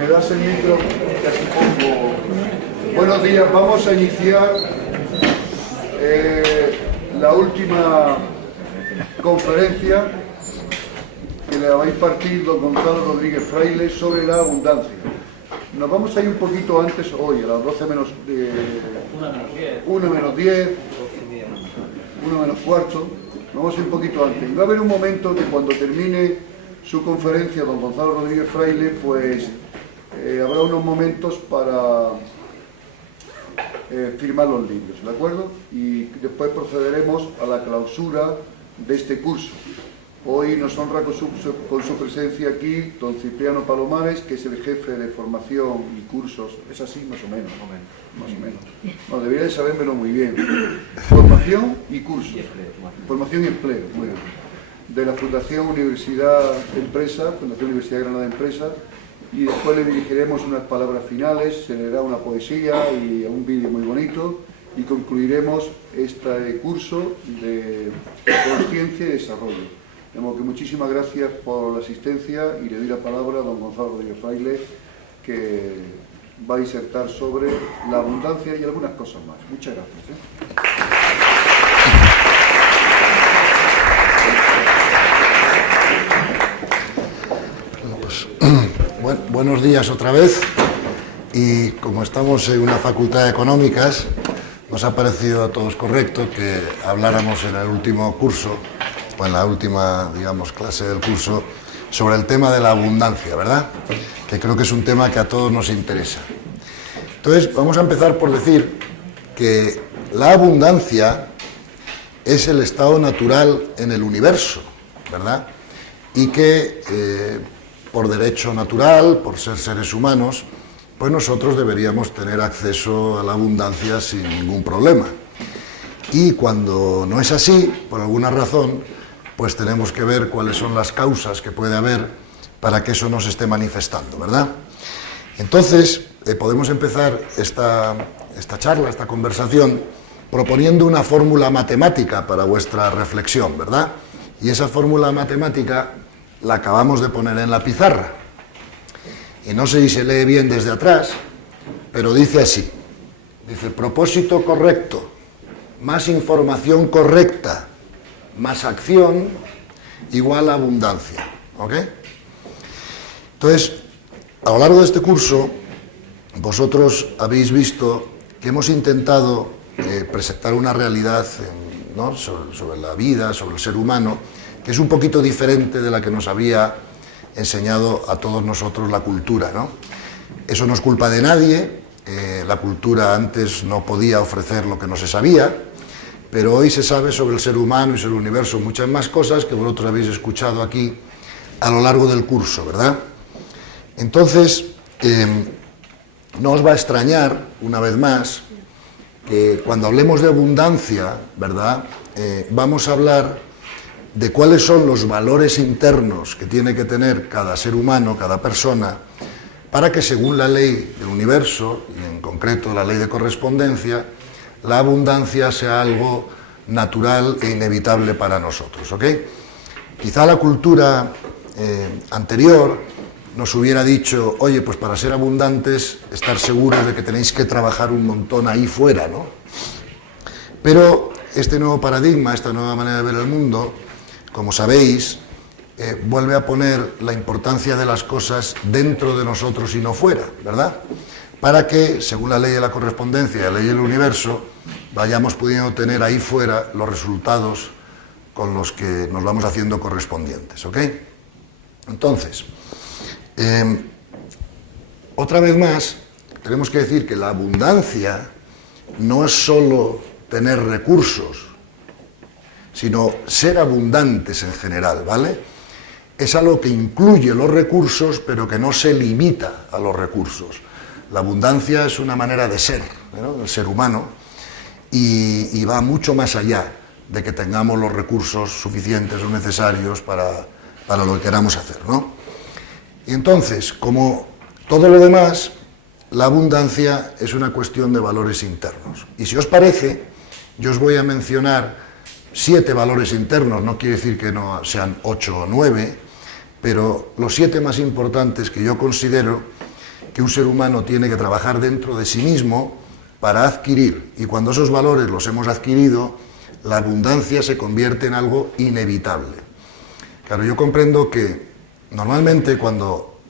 me das el micro, casi pongo. Buenos días, vamos a iniciar la última conferencia que le va a impartir don Gonzalo Rodríguez Fraile sobre la abundancia. Nos vamos a ir un poquito antes hoy, a las 12 menos 1 menos 10, 1 menos cuarto. Vamos a ir un poquito antes. Va a haber un momento que cuando termine su conferencia, don Gonzalo Rodríguez Fraile, pues habrá unos momentos para firmar los libros, ¿de acuerdo? Y después procederemos a la clausura de este curso. Hoy nos honra con su presencia aquí don Cipriano Palomares, que es el jefe de formación y cursos. ¿Es así, más o menos? Más o menos. No, debería de sabérmelo muy bien. Formación y cursos. Formación y empleo, muy bien. De la Fundación Universidad Empresa, Fundación Universidad Granada Empresa, y después le dirigiremos unas palabras finales, se leerá una poesía y un vídeo muy bonito, y concluiremos este curso de conciencia y desarrollo. De modo que muchísimas gracias por la asistencia y le doy la palabra a don Gonzalo Rodríguez Fraile, que va a disertar sobre la abundancia y algunas cosas más. Muchas gracias. Buenos días otra vez, y como estamos en una facultad de económicas, nos ha parecido a todos correcto que habláramos en el último curso, o en la última, digamos, clase del curso, sobre el tema de la abundancia, ¿verdad? Que creo que es un tema que a todos nos interesa. Entonces, vamos a empezar por decir que la abundancia es el estado natural en el universo, ¿verdad? Y que por derecho natural, por ser seres humanos, pues nosotros deberíamos tener acceso a la abundancia sin ningún problema. Y cuando no es así, por alguna razón, pues tenemos que ver cuáles son las causas que puede haber para que eso no se esté manifestando, ¿verdad? Entonces, podemos empezar esta charla, esta conversación, proponiendo una fórmula matemática para vuestra reflexión, ¿verdad? Y esa fórmula matemática la acabamos de poner en la pizarra. Y no sé si se lee bien desde atrás, pero dice así. Dice, propósito correcto, más información correcta, más acción, igual a abundancia. ¿Ok? Entonces, a lo largo de este curso, vosotros habéis visto que hemos intentado presentar una realidad, ¿no?, sobre la vida, sobre el ser humano, que es un poquito diferente de la que nos había enseñado a todos nosotros la cultura, ¿no? Eso no es culpa de nadie, la cultura antes no podía ofrecer lo que no se sabía, pero hoy se sabe sobre el ser humano y sobre el universo muchas más cosas que vosotros habéis escuchado aquí a lo largo del curso, ¿verdad? Entonces, no os va a extrañar, una vez más, que cuando hablemos de abundancia, ¿verdad?, vamos a hablar de cuáles son los valores internos que tiene que tener cada ser humano, cada persona, para que según la ley del universo, y en concreto la ley de correspondencia, la abundancia sea algo natural e inevitable para nosotros, ¿ok? Quizá la cultura anterior nos hubiera dicho, oye, pues para ser abundantes, estar seguros de que tenéis que trabajar un montón ahí fuera, ¿no? Pero este nuevo paradigma, esta nueva manera de ver el mundo, como sabéis, vuelve a poner la importancia de las cosas dentro de nosotros y no fuera, ¿verdad? Para que, según la ley de la correspondencia y la ley del universo, vayamos pudiendo tener ahí fuera los resultados con los que nos vamos haciendo correspondientes, ¿ok? Entonces, otra vez más, tenemos que decir que la abundancia no es solo tener recursos, sino ser abundantes en general, ¿vale? Es algo que incluye los recursos, pero que no se limita a los recursos. La abundancia es una manera de ser, ¿no?, del ser humano, y va mucho más allá de que tengamos los recursos suficientes o necesarios para lo que queramos hacer, ¿no? Y entonces, como todo lo demás, la abundancia es una cuestión de valores internos. Y si os parece, yo os voy a mencionar 7 valores internos, no quiere decir que no sean 8 o 9, pero los 7 más importantes que yo considero que un ser humano tiene que trabajar dentro de sí mismo para adquirir, y cuando esos valores los hemos adquirido, la abundancia se convierte en algo inevitable. Claro, yo comprendo que normalmente cuando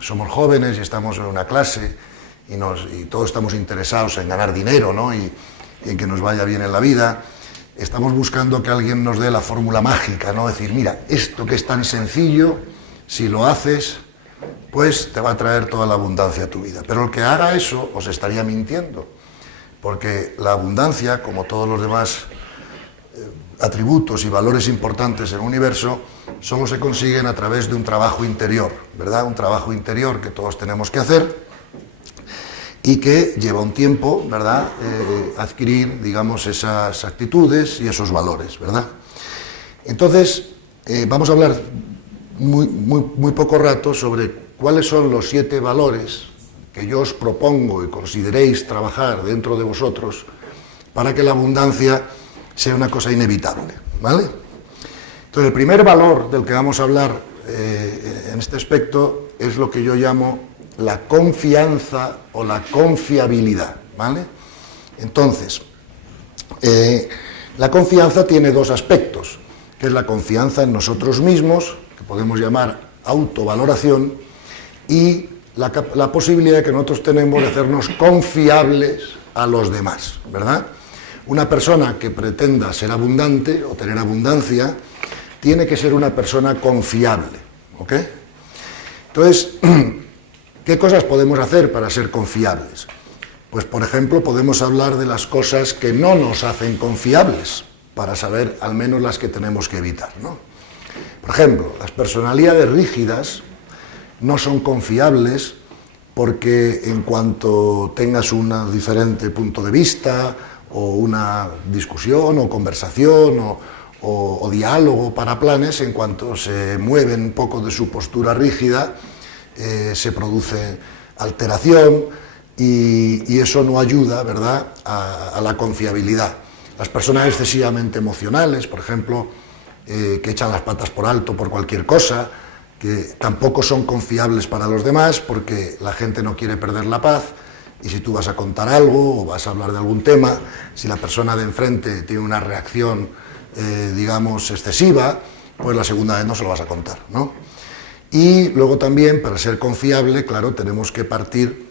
somos jóvenes y estamos en una clase y todos estamos interesados en ganar dinero, ¿no? y en que nos vaya bien en la vida, estamos buscando que alguien nos dé la fórmula mágica, ¿no? Decir, mira, esto que es tan sencillo, si lo haces, pues te va a traer toda la abundancia a tu vida. Pero el que haga eso os estaría mintiendo, porque la abundancia, como todos los demás atributos y valores importantes en el universo, solo se consiguen a través de un trabajo interior, ¿verdad? Un trabajo interior que todos tenemos que hacer y que lleva un tiempo, ¿verdad?, adquirir, digamos, esas actitudes y esos valores, ¿verdad? Entonces, vamos a hablar muy poco rato sobre cuáles son los 7 valores que yo os propongo y consideréis trabajar dentro de vosotros para que la abundancia sea una cosa inevitable, ¿vale? Entonces, el primer valor del que vamos a hablar en este aspecto es lo que yo llamo la confianza o la confiabilidad, ¿vale? Entonces, la confianza tiene 2 aspectos, que es la confianza en nosotros mismos, que podemos llamar autovaloración, y la posibilidad que nosotros tenemos de hacernos confiables a los demás, ¿verdad? Una persona que pretenda ser abundante o tener abundancia tiene que ser una persona confiable, ¿ok? Entonces, ¿qué cosas podemos hacer para ser confiables? Pues, por ejemplo, podemos hablar de las cosas que no nos hacen confiables, para saber al menos las que tenemos que evitar, ¿no? Por ejemplo, las personalidades rígidas no son confiables porque en cuanto tengas un diferente punto de vista o una discusión o conversación o diálogo para planes, en cuanto se mueven un poco de su postura rígida, se produce alteración y eso no ayuda, ¿verdad?, a la confiabilidad. Las personas excesivamente emocionales, por ejemplo, que echan las patas por alto por cualquier cosa, que tampoco son confiables para los demás porque la gente no quiere perder la paz, y si tú vas a contar algo o vas a hablar de algún tema, si la persona de enfrente tiene una reacción, digamos, excesiva, pues la segunda vez no se lo vas a contar, ¿no? Y luego también, para ser confiable, claro, tenemos que partir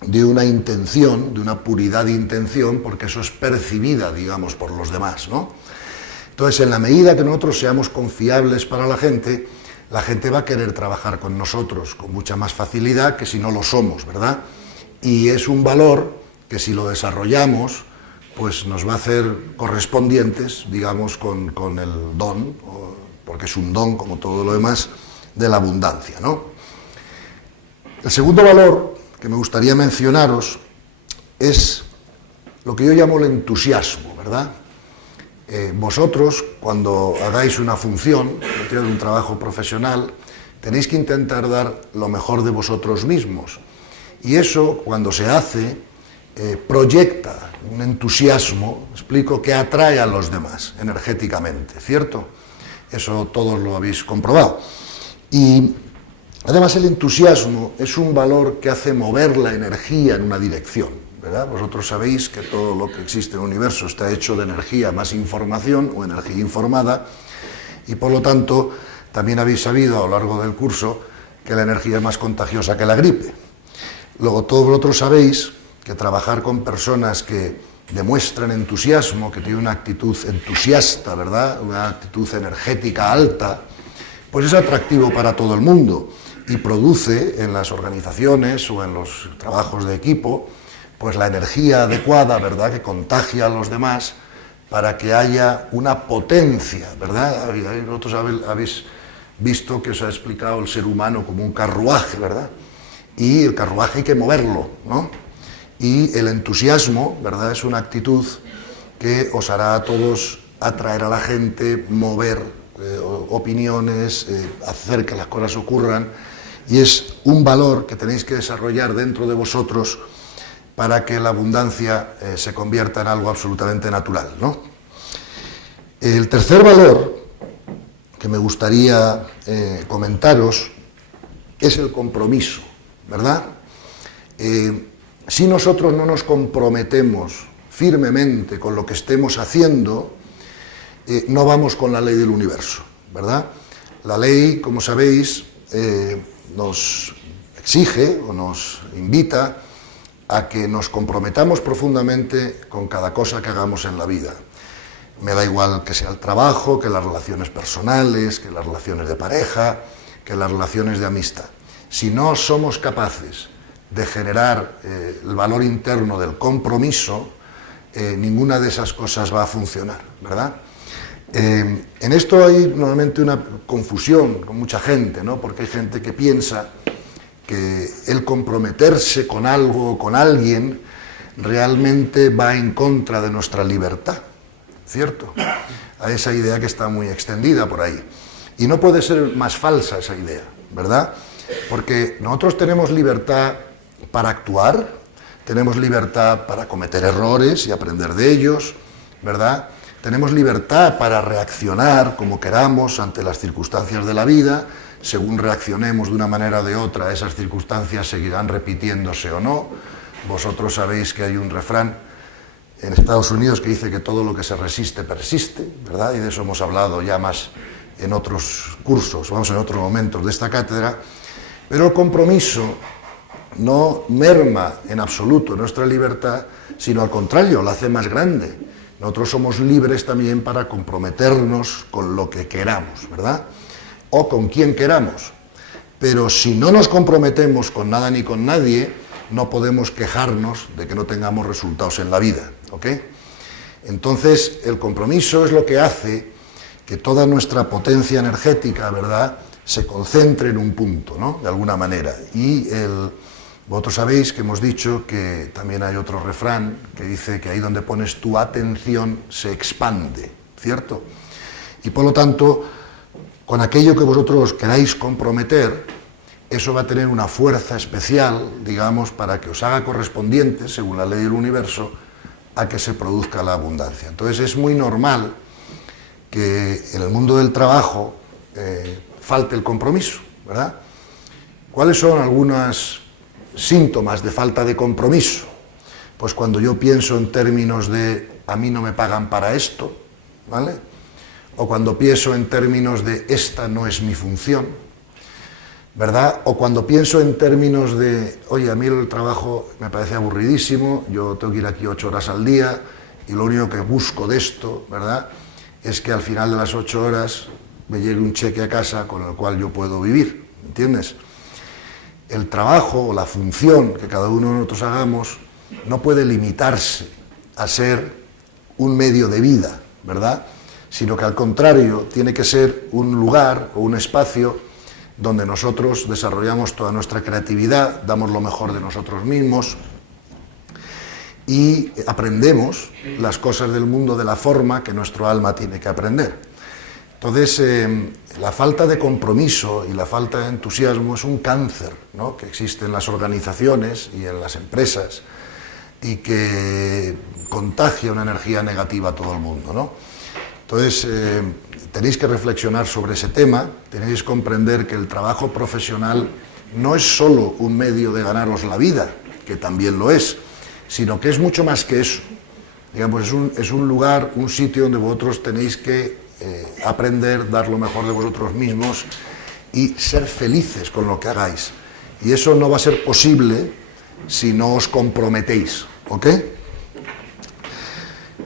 de una intención, de una puridad de intención, porque eso es percibida, digamos, por los demás, ¿no? Entonces, en la medida que nosotros seamos confiables para la gente va a querer trabajar con nosotros con mucha más facilidad que si no lo somos, ¿verdad? Y es un valor que si lo desarrollamos, pues nos va a hacer correspondientes, digamos, con el don, porque es un don, como todo lo demás, de la abundancia, ¿no? El segundo valor que me gustaría mencionaros es lo que yo llamo el entusiasmo, ¿verdad? Vosotros, cuando hagáis una función, un trabajo profesional, tenéis que intentar dar lo mejor de vosotros mismos. Y eso, cuando se hace, proyecta un entusiasmo, explico, que atrae a los demás energéticamente, ¿cierto? Eso todos lo habéis comprobado. Y además el entusiasmo es un valor que hace mover la energía en una dirección, ¿verdad? Vosotros sabéis que todo lo que existe en el universo está hecho de energía más información o energía informada, y por lo tanto también habéis sabido a lo largo del curso que la energía es más contagiosa que la gripe. Luego todos vosotros sabéis que trabajar con personas que demuestran entusiasmo, que tienen una actitud entusiasta, ¿verdad?, una actitud energética alta, pues es atractivo para todo el mundo y produce en las organizaciones o en los trabajos de equipo pues la energía adecuada, ¿verdad?, que contagia a los demás para que haya una potencia, ¿verdad? Vosotros habéis visto que os ha explicado el ser humano como un carruaje, ¿verdad? Y el carruaje hay que moverlo, ¿no? Y el entusiasmo, ¿verdad?, es una actitud que os hará a todos atraer a la gente, mover opiniones, hacer que las cosas ocurran, y es un valor que tenéis que desarrollar dentro de vosotros para que la abundancia se convierta en algo absolutamente natural, ¿no? El tercer valor que me gustaría comentaros es el compromiso, ¿verdad? Si nosotros no nos comprometemos firmemente con lo que estemos haciendo, no vamos con la ley del universo, ¿verdad? La ley, como sabéis, nos exige o nos invita a que nos comprometamos profundamente con cada cosa que hagamos en la vida. Me da igual que sea el trabajo, que las relaciones personales, que las relaciones de pareja, que las relaciones de amistad. Si no somos capaces de generar el valor interno del compromiso, ninguna de esas cosas va a funcionar, ¿verdad? En esto hay normalmente una confusión con mucha gente, ¿no? Porque hay gente que piensa que el comprometerse con algo o con alguien realmente va en contra de nuestra libertad, ¿cierto? A esa idea que está muy extendida por ahí. Y no puede ser más falsa esa idea, ¿verdad? Porque nosotros tenemos libertad para actuar, tenemos libertad para cometer errores y aprender de ellos, ¿verdad? Tenemos libertad para reaccionar como queramos ante las circunstancias de la vida. Según reaccionemos de una manera o de otra, esas circunstancias seguirán repitiéndose o no. Vosotros sabéis que hay un refrán en Estados Unidos que dice que todo lo que se resiste, persiste, ¿verdad? Y de eso hemos hablado ya más en otros cursos, vamos, en otros momentos de esta cátedra. Pero el compromiso no merma en absoluto nuestra libertad, sino al contrario, la hace más grande. Nosotros somos libres también para comprometernos con lo que queramos, ¿verdad? O con quien queramos. Pero si no nos comprometemos con nada ni con nadie, no podemos quejarnos de que no tengamos resultados en la vida, ¿ok? Entonces, el compromiso es lo que hace que toda nuestra potencia energética, ¿verdad?, se concentre en un punto, ¿no?, de alguna manera. Y vosotros sabéis que hemos dicho que también hay otro refrán que dice que ahí donde pones tu atención se expande, ¿cierto? Y por lo tanto, con aquello que vosotros queráis comprometer, eso va a tener una fuerza especial, digamos, para que os haga correspondiente, según la ley del universo, a que se produzca la abundancia. Entonces es muy normal que en el mundo del trabajo falte el compromiso, ¿verdad? ¿Cuáles son algunos síntomas de falta de compromiso? Pues cuando yo pienso en términos de a mí no me pagan para esto, ¿vale? O cuando pienso en términos de esta no es mi función, ¿verdad? O cuando pienso en términos de, oye, a mí el trabajo me parece aburridísimo, yo tengo que ir aquí 8 horas al día y lo único que busco de esto, ¿verdad?, es que al final de las 8 horas me llegue un cheque a casa con el cual yo puedo vivir, ¿entiendes? El trabajo o la función que cada uno de nosotros hagamos no puede limitarse a ser un medio de vida, ¿verdad?, sino que al contrario tiene que ser un lugar o un espacio donde nosotros desarrollamos toda nuestra creatividad, damos lo mejor de nosotros mismos y aprendemos las cosas del mundo de la forma que nuestro alma tiene que aprender. Entonces, la falta de compromiso y la falta de entusiasmo es un cáncer, ¿no?, que existe en las organizaciones y en las empresas y que contagia una energía negativa a todo el mundo, ¿no? Entonces, tenéis que reflexionar sobre ese tema, tenéis que comprender que el trabajo profesional no es solo un medio de ganaros la vida, que también lo es, sino que es mucho más que eso. Digamos, es un lugar, un sitio donde vosotros tenéis que aprender, dar lo mejor de vosotros mismos y ser felices con lo que hagáis. Y eso no va a ser posible si no os comprometéis, ¿ok?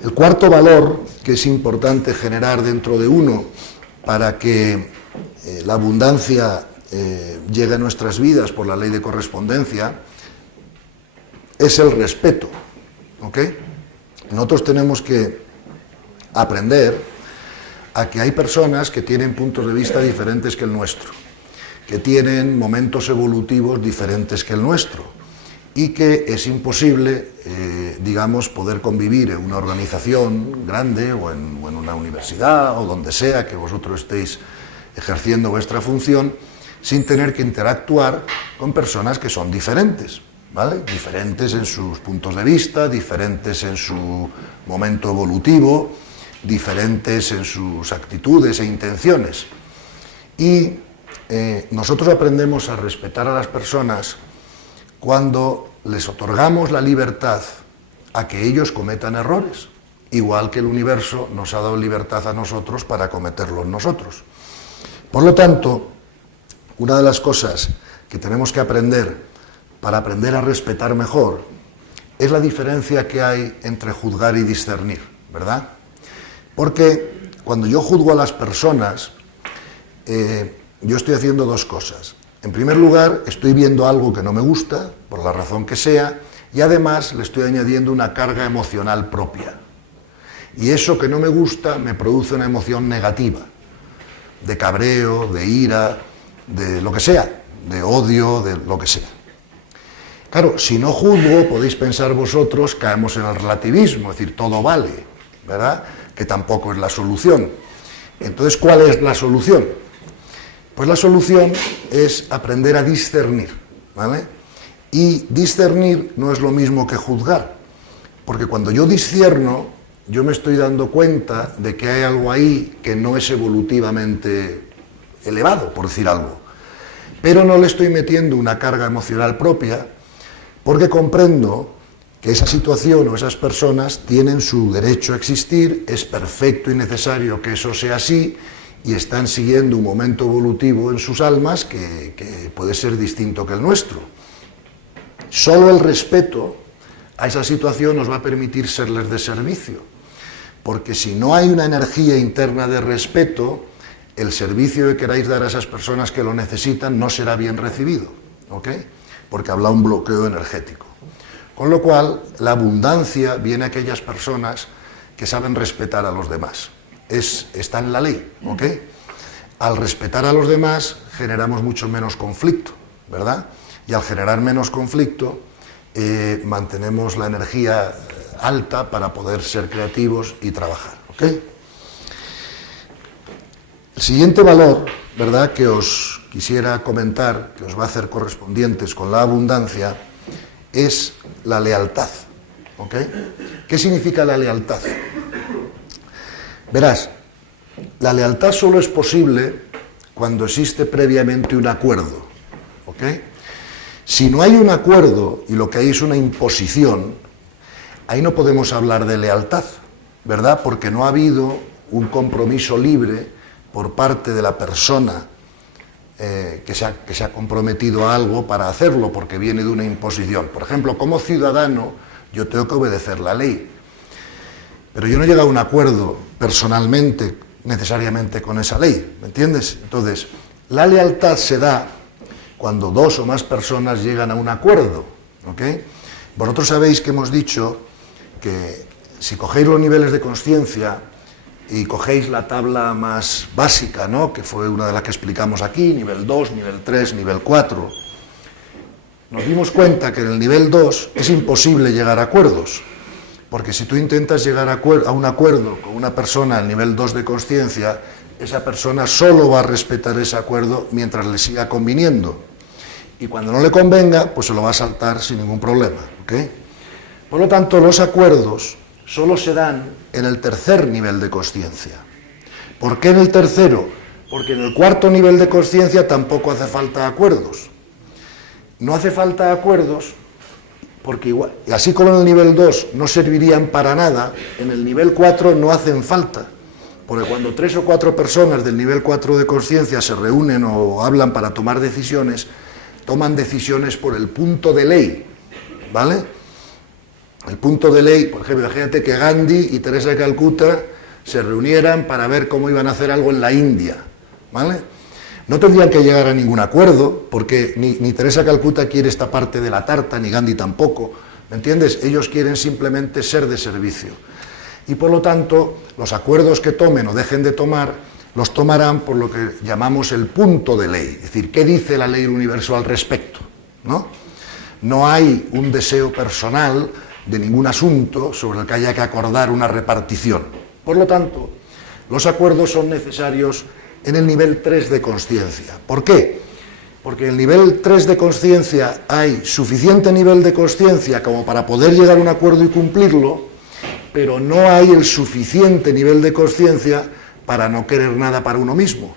El cuarto valor que es importante generar dentro de uno para que la abundancia llegue a nuestras vidas por la ley de correspondencia es el respeto, ¿ok? Nosotros tenemos que aprender a que hay personas que tienen puntos de vista diferentes que el nuestro, que tienen momentos evolutivos diferentes que el nuestro, y que es imposible, digamos, poder convivir en una organización grande o en una universidad o donde sea que vosotros estéis ejerciendo vuestra función sin tener que interactuar con personas que son diferentes, ¿vale? Diferentes en sus puntos de vista, diferentes en su momento evolutivo, diferentes en sus actitudes e intenciones. Y nosotros aprendemos a respetar a las personas cuando les otorgamos la libertad a que ellos cometan errores, igual que el universo nos ha dado libertad a nosotros para cometerlos nosotros. Por lo tanto, una de las cosas que tenemos que aprender para aprender a respetar mejor es la diferencia que hay entre juzgar y discernir, ¿verdad? Porque cuando yo juzgo a las personas, yo estoy haciendo dos cosas. En primer lugar, estoy viendo algo que no me gusta, por la razón que sea, y además le estoy añadiendo una carga emocional propia. Y eso que no me gusta me produce una emoción negativa, de cabreo, de ira, de lo que sea, de odio, de lo que sea. Claro, si no juzgo, podéis pensar vosotros, caemos en el relativismo, es decir, todo vale, ¿verdad? Que tampoco es la solución. Entonces, ¿cuál es la solución? Pues la solución es aprender a discernir, ¿vale? Y discernir no es lo mismo que juzgar, porque cuando yo discierno, yo me estoy dando cuenta de que hay algo ahí que no es evolutivamente elevado, por decir algo. Pero no le estoy metiendo una carga emocional propia, porque comprendo que esa situación o esas personas tienen su derecho a existir, es perfecto y necesario que eso sea así, y están siguiendo un momento evolutivo en sus almas que puede ser distinto que el nuestro. Solo el respeto a esa situación nos va a permitir serles de servicio, porque si no hay una energía interna de respeto, el servicio que queráis dar a esas personas que lo necesitan no será bien recibido, ¿ok? Porque habrá un bloqueo energético. Con lo cual, la abundancia viene a aquellas personas que saben respetar a los demás. Está en la ley, ¿ok? Al respetar a los demás generamos mucho menos conflicto, ¿verdad? Y al generar menos conflicto mantenemos la energía alta para poder ser creativos y trabajar, ¿ok? El siguiente valor, ¿verdad?, que os quisiera comentar, que os va a hacer correspondientes con la abundancia, es la lealtad, ¿ok? ¿Qué significa la lealtad? Verás, la lealtad solo es posible cuando existe previamente un acuerdo, ¿ok? Si no hay un acuerdo y lo que hay es una imposición, ahí no podemos hablar de lealtad, ¿verdad? Porque no ha habido un compromiso libre por parte de la persona que se ha comprometido a algo para hacerlo, porque viene de una imposición. Por ejemplo, como ciudadano, yo tengo que obedecer la ley, pero yo no he llegado a un acuerdo personalmente, necesariamente con esa ley, ¿me entiendes? Entonces, la lealtad se da cuando dos o más personas llegan a un acuerdo, ¿ok? Vosotros sabéis que hemos dicho que si cogéis los niveles de consciencia y cogéis la tabla más básica, ¿no?, que fue una de las que explicamos aquí, nivel 2, nivel 3, nivel 4, nos dimos cuenta que en el nivel 2 es imposible llegar a acuerdos, porque si tú intentas llegar a un acuerdo con una persona al nivel 2 de consciencia, esa persona solo va a respetar ese acuerdo mientras le siga conviniendo, y cuando no le convenga, pues se lo va a saltar sin ningún problema, ¿ok? Por lo tanto, los acuerdos solo se dan en el tercer nivel de consciencia. ¿Por qué en el tercero? Porque en el cuarto nivel de consciencia tampoco hace falta acuerdos. No hace falta acuerdos porque igual, y así como en el nivel 2 no servirían para nada, en el nivel 4 no hacen falta. Porque cuando 3 o 4 personas del nivel 4 de consciencia se reúnen o hablan para tomar decisiones, toman decisiones por el punto de ley, ¿vale? El punto de ley, por ejemplo, imagínate que Gandhi y Teresa de Calcuta se reunieran para ver cómo iban a hacer algo en la India, ¿vale? No tendrían que llegar a ningún acuerdo, porque ni Teresa de Calcuta quiere esta parte de la tarta, ni Gandhi tampoco, ¿me entiendes? Ellos quieren simplemente ser de servicio. Y por lo tanto, los acuerdos que tomen o dejen de tomar, los tomarán por lo que llamamos el punto de ley, es decir, ¿qué dice la ley del universo al respecto?, ¿no? No hay un deseo personal de ningún asunto sobre el que haya que acordar una repartición. Por lo tanto, los acuerdos son necesarios en el nivel 3 de consciencia. ¿Por qué? Porque en el nivel 3 de consciencia hay suficiente nivel de consciencia como para poder llegar a un acuerdo y cumplirlo, pero no hay el suficiente nivel de consciencia para no querer nada para uno mismo.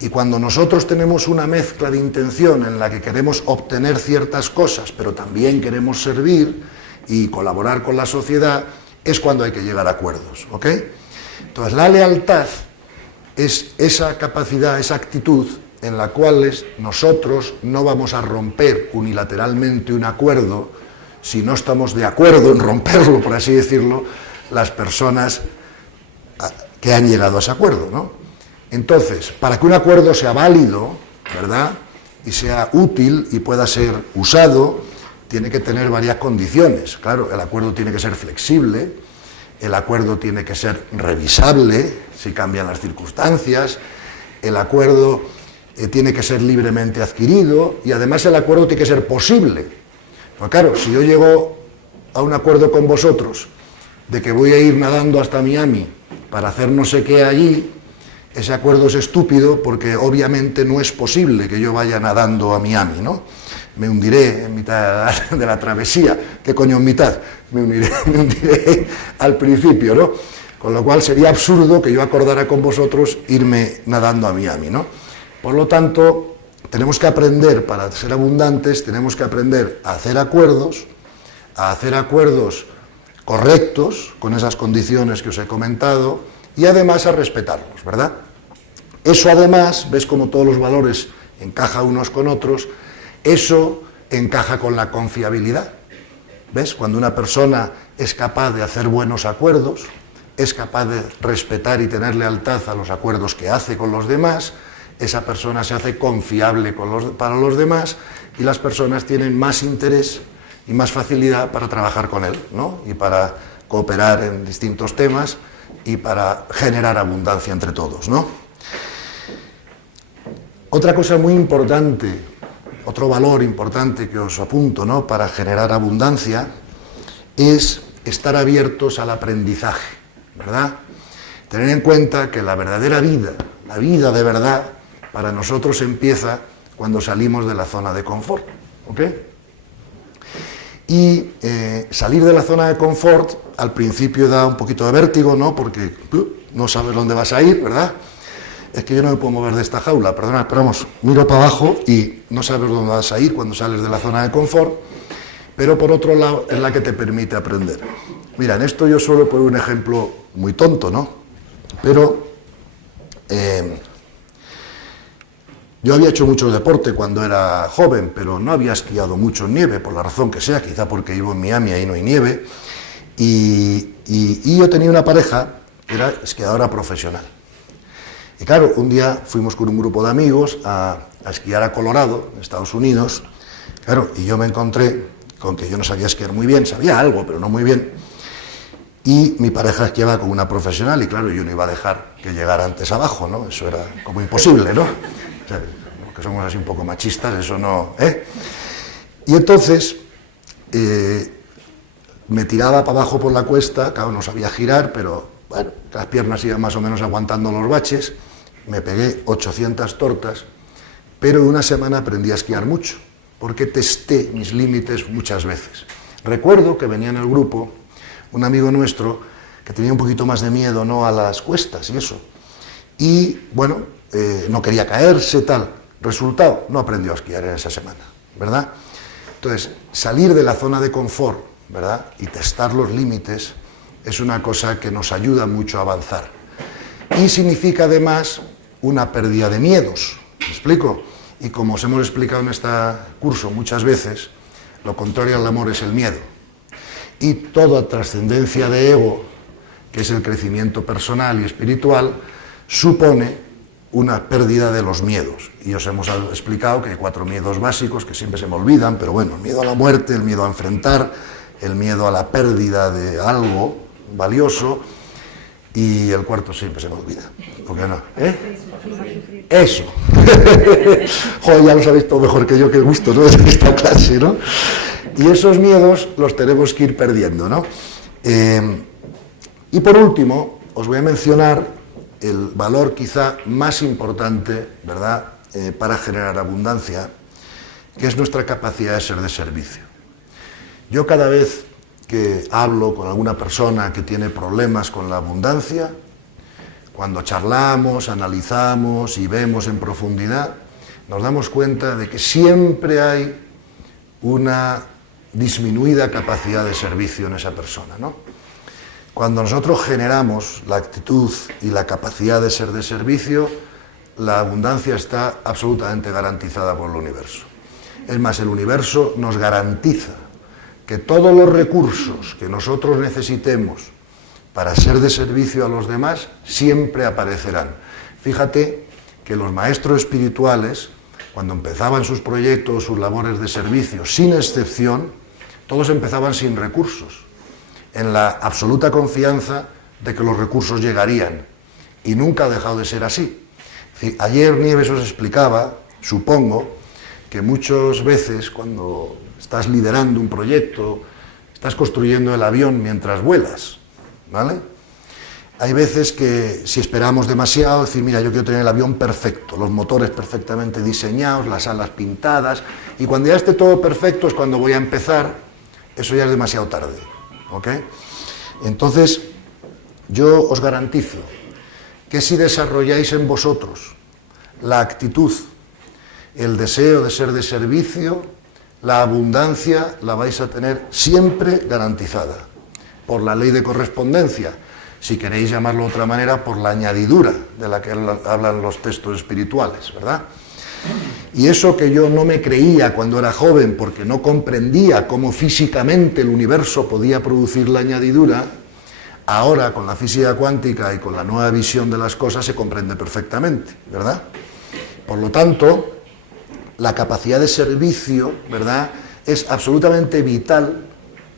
Y cuando nosotros tenemos una mezcla de intención en la que queremos obtener ciertas cosas, pero también queremos servir y colaborar con la sociedad, es cuando hay que llegar a acuerdos, ¿ok? Entonces, la lealtad es esa capacidad, esa actitud en la cual nosotros no vamos a romper unilateralmente un acuerdo si no estamos de acuerdo en romperlo, por así decirlo, las personas que han llegado a ese acuerdo, ¿no? Entonces, para que un acuerdo sea válido, ¿verdad?, y sea útil y pueda ser usado, tiene que tener varias condiciones. Claro, el acuerdo tiene que ser flexible, el acuerdo tiene que ser revisable si cambian las circunstancias, el acuerdo tiene que ser libremente adquirido y además el acuerdo tiene que ser posible. Pues claro, si yo llego a un acuerdo con vosotros de que voy a ir nadando hasta Miami para hacer no sé qué allí, ese acuerdo es estúpido porque obviamente no es posible que yo vaya nadando a Miami, ¿no? Me hundiré en mitad de la travesía. ¿Qué coño en mitad? Me hundiré al principio, ¿no? Con lo cual sería absurdo que yo acordara con vosotros irme nadando a Miami, ¿no? Por lo tanto, tenemos que aprender, para ser abundantes, tenemos que aprender a hacer acuerdos correctos, con esas condiciones que os he comentado, y además a respetarlos, ¿verdad? Eso además, ves como todos los valores encajan unos con otros, eso encaja con la confiabilidad. ¿Ves? Cuando una persona es capaz de hacer buenos acuerdos, es capaz de respetar y tener lealtad a los acuerdos que hace con los demás, esa persona se hace confiable para los demás y las personas tienen más interés y más facilidad para trabajar con él, ¿no? Y para cooperar en distintos temas y para generar abundancia entre todos, ¿no? Otra cosa muy importante, otro valor importante que os apunto, ¿no?, para generar abundancia, es estar abiertos al aprendizaje, ¿verdad? Tener en cuenta que la verdadera vida, la vida de verdad, para nosotros empieza cuando salimos de la zona de confort, ¿ok? Y salir de la zona de confort al principio da un poquito de vértigo, ¿no? Porque no sabes dónde vas a ir, ¿verdad? Es que yo no me puedo mover de esta jaula, perdona, pero vamos, miro para abajo y no sabes dónde vas a ir cuando sales de la zona de confort, pero por otro lado es la que te permite aprender. Mira, en esto yo suelo poner un ejemplo muy tonto, ¿no? Pero yo había hecho mucho deporte cuando era joven, pero no había esquiado mucho en nieve, por la razón que sea, quizá porque vivo en Miami, ahí no hay nieve, y yo tenía una pareja que era esquiadora profesional. Y claro, un día fuimos con un grupo de amigos a esquiar a Colorado, en Estados Unidos, claro, y yo me encontré con que yo no sabía esquiar muy bien, sabía algo, pero no muy bien, y mi pareja esquiaba con una profesional, y claro, yo no iba a dejar que llegara antes abajo, ¿no? Eso era como imposible, ¿no? O sea, que somos así un poco machistas, eso no, ¿eh? Y entonces me tiraba para abajo por la cuesta, claro, no sabía girar, pero bueno, las piernas iban más o menos aguantando los baches, me pegué 800 tortas, pero en una semana aprendí a esquiar mucho, porque testé mis límites muchas veces. Recuerdo que venía en el grupo un amigo nuestro que tenía un poquito más de miedo, ¿no?, a las cuestas y eso, y bueno, no quería caerse, tal. Resultado, no aprendió a esquiar en esa semana, ¿verdad? Entonces, salir de la zona de confort, ¿verdad?, y testar los límites es una cosa que nos ayuda mucho a avanzar. Y significa además una pérdida de miedos, ¿me explico? Y como os hemos explicado en este curso muchas veces, lo contrario al amor es el miedo. Y toda trascendencia de ego, que es el crecimiento personal y espiritual, supone una pérdida de los miedos. Y os hemos explicado que hay 4 miedos básicos que siempre se me olvidan, pero bueno, el miedo a la muerte, el miedo a enfrentar, el miedo a la pérdida de algo valioso, y el cuarto siempre se me olvida. ¿Por qué no? Eso. Joder, ya lo sabéis todo mejor que yo, qué gusto, ¿no?, de esta clase, ¿no? Y esos miedos los tenemos que ir perdiendo, ¿no? Y por último, os voy a mencionar el valor quizá más importante, ¿verdad?, para generar abundancia, que es nuestra capacidad de ser de servicio. Yo cada vez que hablo con alguna persona que tiene problemas con la abundancia, cuando charlamos, analizamos y vemos en profundidad, nos damos cuenta de que siempre hay una disminuida capacidad de servicio en esa persona, ¿no? Cuando nosotros generamos la actitud y la capacidad de ser de servicio, la abundancia está absolutamente garantizada por el universo. Es más, el universo nos garantiza que todos los recursos que nosotros necesitemos para ser de servicio a los demás siempre aparecerán. Fíjate que los maestros espirituales, cuando empezaban sus proyectos, sus labores de servicio, sin excepción, todos empezaban sin recursos, en la absoluta confianza de que los recursos llegarían, y nunca ha dejado de ser así. Ayer Nieves os explicaba, supongo, que muchas veces cuando estás liderando un proyecto, estás construyendo el avión mientras vuelas, ¿vale? Hay veces que si esperamos demasiado, decir, mira, yo quiero tener el avión perfecto, los motores perfectamente diseñados, las alas pintadas, y cuando ya esté todo perfecto es cuando voy a empezar, eso ya es demasiado tarde, ¿ok? Entonces, yo os garantizo que si desarrolláis en vosotros la actitud, el deseo de ser de servicio, la abundancia la vais a tener siempre garantizada, por la ley de correspondencia, si queréis llamarlo de otra manera, por la añadidura de la que hablan los textos espirituales, ¿verdad? Y eso que yo no me creía cuando era joven, porque no comprendía cómo físicamente el universo podía producir la añadidura, ahora con la física cuántica y con la nueva visión de las cosas se comprende perfectamente, ¿verdad? Por lo tanto, la capacidad de servicio, ¿verdad?, es absolutamente vital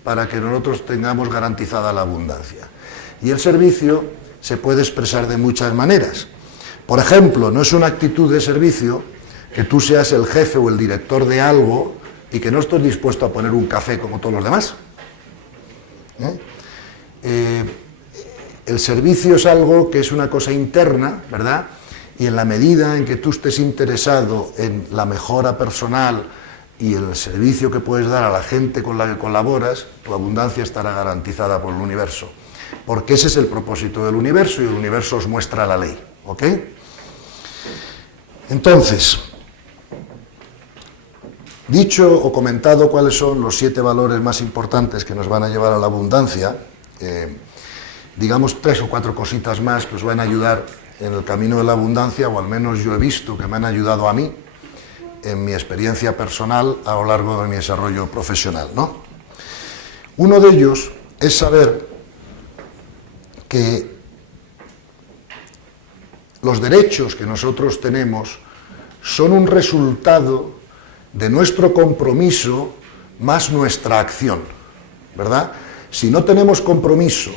para que nosotros tengamos garantizada la abundancia. Y el servicio se puede expresar de muchas maneras. Por ejemplo, no es una actitud de servicio que tú seas el jefe o el director de algo y que no estés dispuesto a poner un café como todos los demás. El servicio es algo que es una cosa interna, ¿verdad? Y en la medida en que tú estés interesado en la mejora personal y el servicio que puedes dar a la gente con la que colaboras, tu abundancia estará garantizada por el universo. Porque ese es el propósito del universo y el universo os muestra la ley, ¿ok? Entonces, dicho o comentado cuáles son los 7 valores más importantes que nos van a llevar a la abundancia, digamos 3 o 4 cositas más que os van a ayudar en el camino de la abundancia, o al menos yo he visto que me han ayudado a mí en mi experiencia personal a lo largo de mi desarrollo profesional, ¿no? Uno de ellos es saber que los derechos que nosotros tenemos son un resultado de nuestro compromiso más nuestra acción, ¿verdad? Si no tenemos compromiso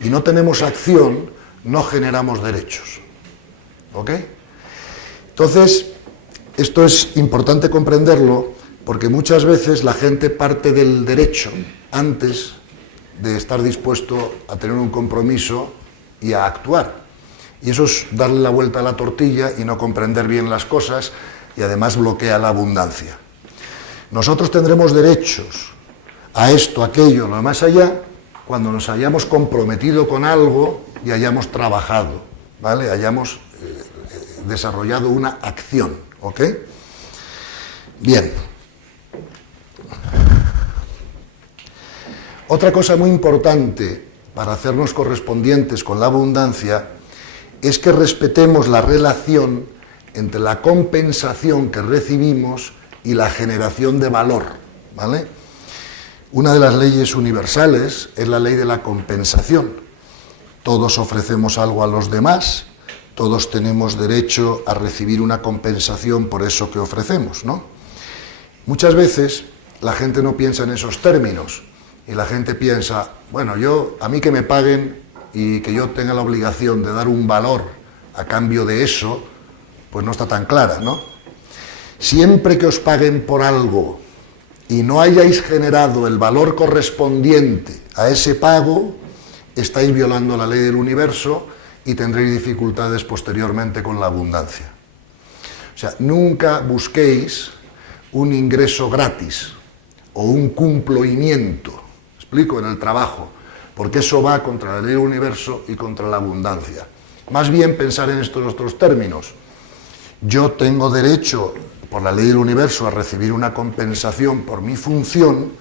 y no tenemos acción, no generamos derechos, ¿ok? Entonces, esto es importante comprenderlo porque muchas veces la gente parte del derecho antes de estar dispuesto a tener un compromiso y a actuar. Y eso es darle la vuelta a la tortilla y no comprender bien las cosas y además bloquea la abundancia. Nosotros tendremos derechos a esto, aquello, lo más allá, cuando nos hayamos comprometido con algo y hayamos trabajado, ¿vale? Hayamos desarrollado una acción, ¿ok? Bien. Otra cosa muy importante para hacernos correspondientes con la abundancia es que respetemos la relación entre la compensación que recibimos y la generación de valor, ¿vale? Una de las leyes universales es la ley de la compensación. Todos ofrecemos algo a los demás, todos tenemos derecho a recibir una compensación por eso que ofrecemos, ¿no? Muchas veces la gente no piensa en esos términos y la gente piensa, bueno, a mí que me paguen y que yo tenga la obligación de dar un valor a cambio de eso, pues no está tan clara, ¿no? Siempre que os paguen por algo y no hayáis generado el valor correspondiente a ese pago, estáis violando la ley del universo y tendréis dificultades posteriormente con la abundancia. O sea, nunca busquéis un ingreso gratis o un cumplimiento, explico, en el trabajo, porque eso va contra la ley del universo y contra la abundancia. Más bien pensar en estos otros términos. Yo tengo derecho, por la ley del universo, a recibir una compensación por mi función,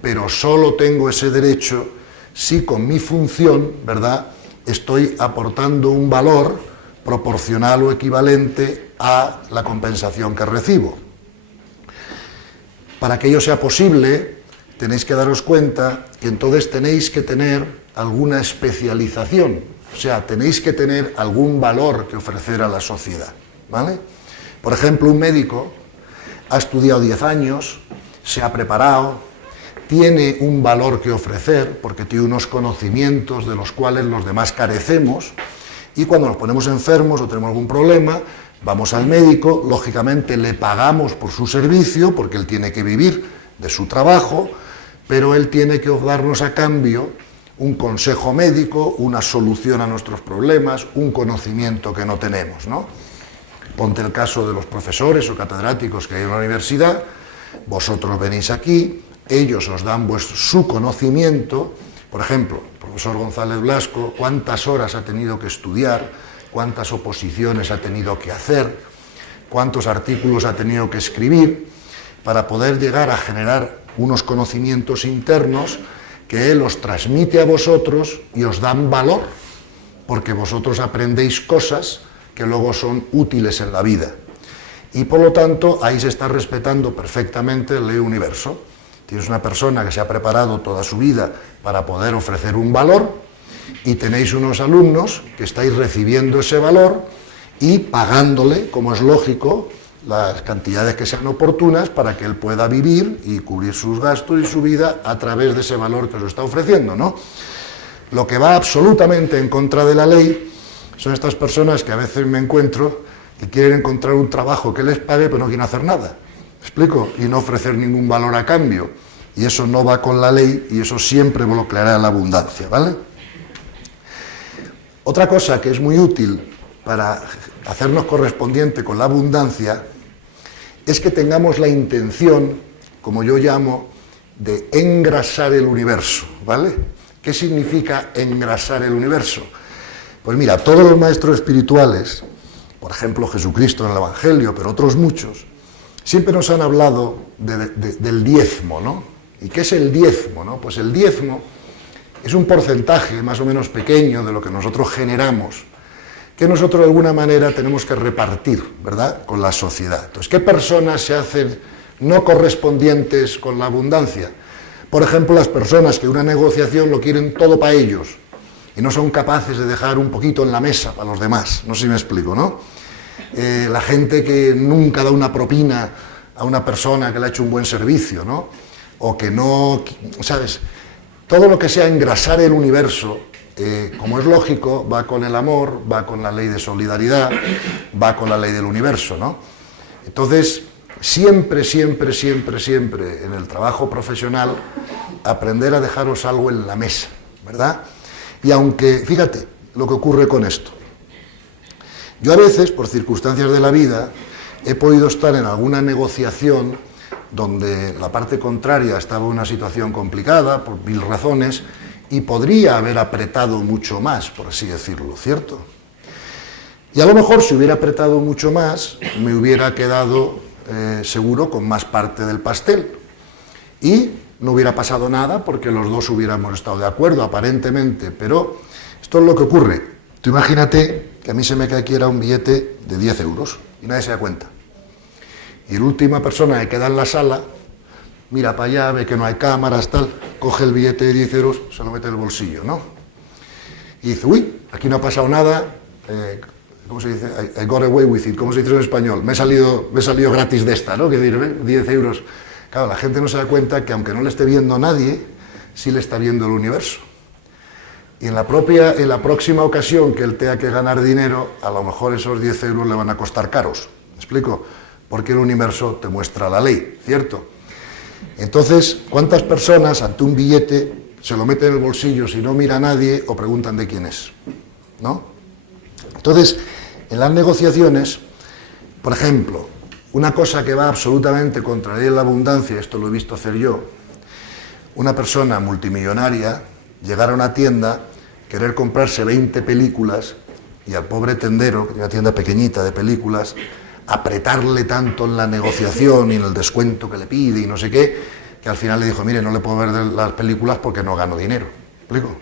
pero solo tengo ese derecho si con mi función, ¿verdad?, estoy aportando un valor proporcional o equivalente a la compensación que recibo. Para que ello sea posible, tenéis que daros cuenta que entonces tenéis que tener alguna especialización, o sea, tenéis que tener algún valor que ofrecer a la sociedad, ¿vale? Por ejemplo, un médico ha estudiado 10 años, se ha preparado, tiene un valor que ofrecer porque tiene unos conocimientos de los cuales los demás carecemos, y cuando nos ponemos enfermos o tenemos algún problema, vamos al médico, lógicamente le pagamos por su servicio porque él tiene que vivir de su trabajo, pero él tiene que darnos a cambio un consejo médico, una solución a nuestros problemas, un conocimiento que no tenemos, ¿no? Ponte el caso de los profesores o catedráticos que hay en la universidad, vosotros venís aquí, ellos os dan su conocimiento. Por ejemplo, el profesor González Blasco, cuántas horas ha tenido que estudiar, cuántas oposiciones ha tenido que hacer, cuántos artículos ha tenido que escribir, para poder llegar a generar unos conocimientos internos que él os transmite a vosotros y os dan valor, porque vosotros aprendéis cosas que luego son útiles en la vida. Y por lo tanto, ahí se está respetando perfectamente la ley del universo. Tienes una persona que se ha preparado toda su vida para poder ofrecer un valor, y tenéis unos alumnos que estáis recibiendo ese valor y pagándole, como es lógico, las cantidades que sean oportunas para que él pueda vivir y cubrir sus gastos y su vida a través de ese valor que os está ofreciendo, ¿no? Lo que va absolutamente en contra de la ley son estas personas que a veces me encuentro que quieren encontrar un trabajo que les pague pero no quieren hacer nada, ¿me explico? Y no ofrecer ningún valor a cambio, y eso no va con la ley, y eso siempre bloqueará la abundancia, ¿vale? Otra cosa que es muy útil para hacernos correspondiente con la abundancia es que tengamos la intención, como yo llamo, de engrasar el universo, ¿vale? ¿Qué significa engrasar el universo? Pues mira, todos los maestros espirituales, por ejemplo Jesucristo en el Evangelio, pero otros muchos, siempre nos han hablado del diezmo, ¿no? ¿Y qué es el diezmo, no? Pues el diezmo es un porcentaje más o menos pequeño de lo que nosotros generamos, que nosotros de alguna manera tenemos que repartir, ¿verdad?, con la sociedad. Entonces, ¿qué personas se hacen no correspondientes con la abundancia? Por ejemplo, las personas que una negociación lo quieren todo para ellos y no son capaces de dejar un poquito en la mesa para los demás. No sé si me explico, ¿no? La gente que nunca da una propina a una persona que le ha hecho un buen servicio, ¿no? O que no, ¿sabes? Todo lo que sea engrasar el universo, como es lógico, va con el amor, va con la ley de solidaridad, va con la ley del universo, ¿no? Entonces, siempre, siempre, siempre, siempre en el trabajo profesional, aprender a dejaros algo en la mesa, ¿verdad? Y aunque, fíjate lo que ocurre con esto. Yo a veces, por circunstancias de la vida, he podido estar en alguna negociación donde la parte contraria estaba en una situación complicada, por mil razones, y podría haber apretado mucho más, por así decirlo, ¿cierto? Y a lo mejor si hubiera apretado mucho más, me hubiera quedado seguro con más parte del pastel. Y no hubiera pasado nada porque los dos hubiéramos estado de acuerdo, aparentemente. Pero esto es lo que ocurre. Tú imagínate que a mí se me cae un billete de 10 euros y nadie se da cuenta. Y la última persona que queda en la sala, mira para allá, ve que no hay cámaras, tal, coge el billete de 10 euros, se lo mete en el bolsillo, ¿no? Y dice, uy, aquí no ha pasado nada, ¿cómo se dice? I got away with it, ¿cómo se dice en español? Me he salido gratis de esta, ¿no? Que decir, 10 euros. Claro, la gente no se da cuenta que aunque no le esté viendo nadie, sí le está viendo el universo. Y en la próxima ocasión que él tenga que ganar dinero, a lo mejor esos 10 euros le van a costar caros. ¿Me explico? Porque el universo te muestra la ley, ¿cierto? Entonces, ¿cuántas personas ante un billete se lo meten en el bolsillo si no mira a nadie o preguntan de quién es? ¿No? Entonces, en las negociaciones, por ejemplo, una cosa que va absolutamente contra la ley de la abundancia, esto lo he visto hacer yo, una persona multimillonaria llegar a una tienda, querer comprarse 20 películas y al pobre tendero, que tiene una tienda pequeñita de películas, apretarle tanto en la negociación y en el descuento que le pide y no sé qué, que al final le dijo, mire, no le puedo ver las películas porque no gano dinero. ¿Me explico?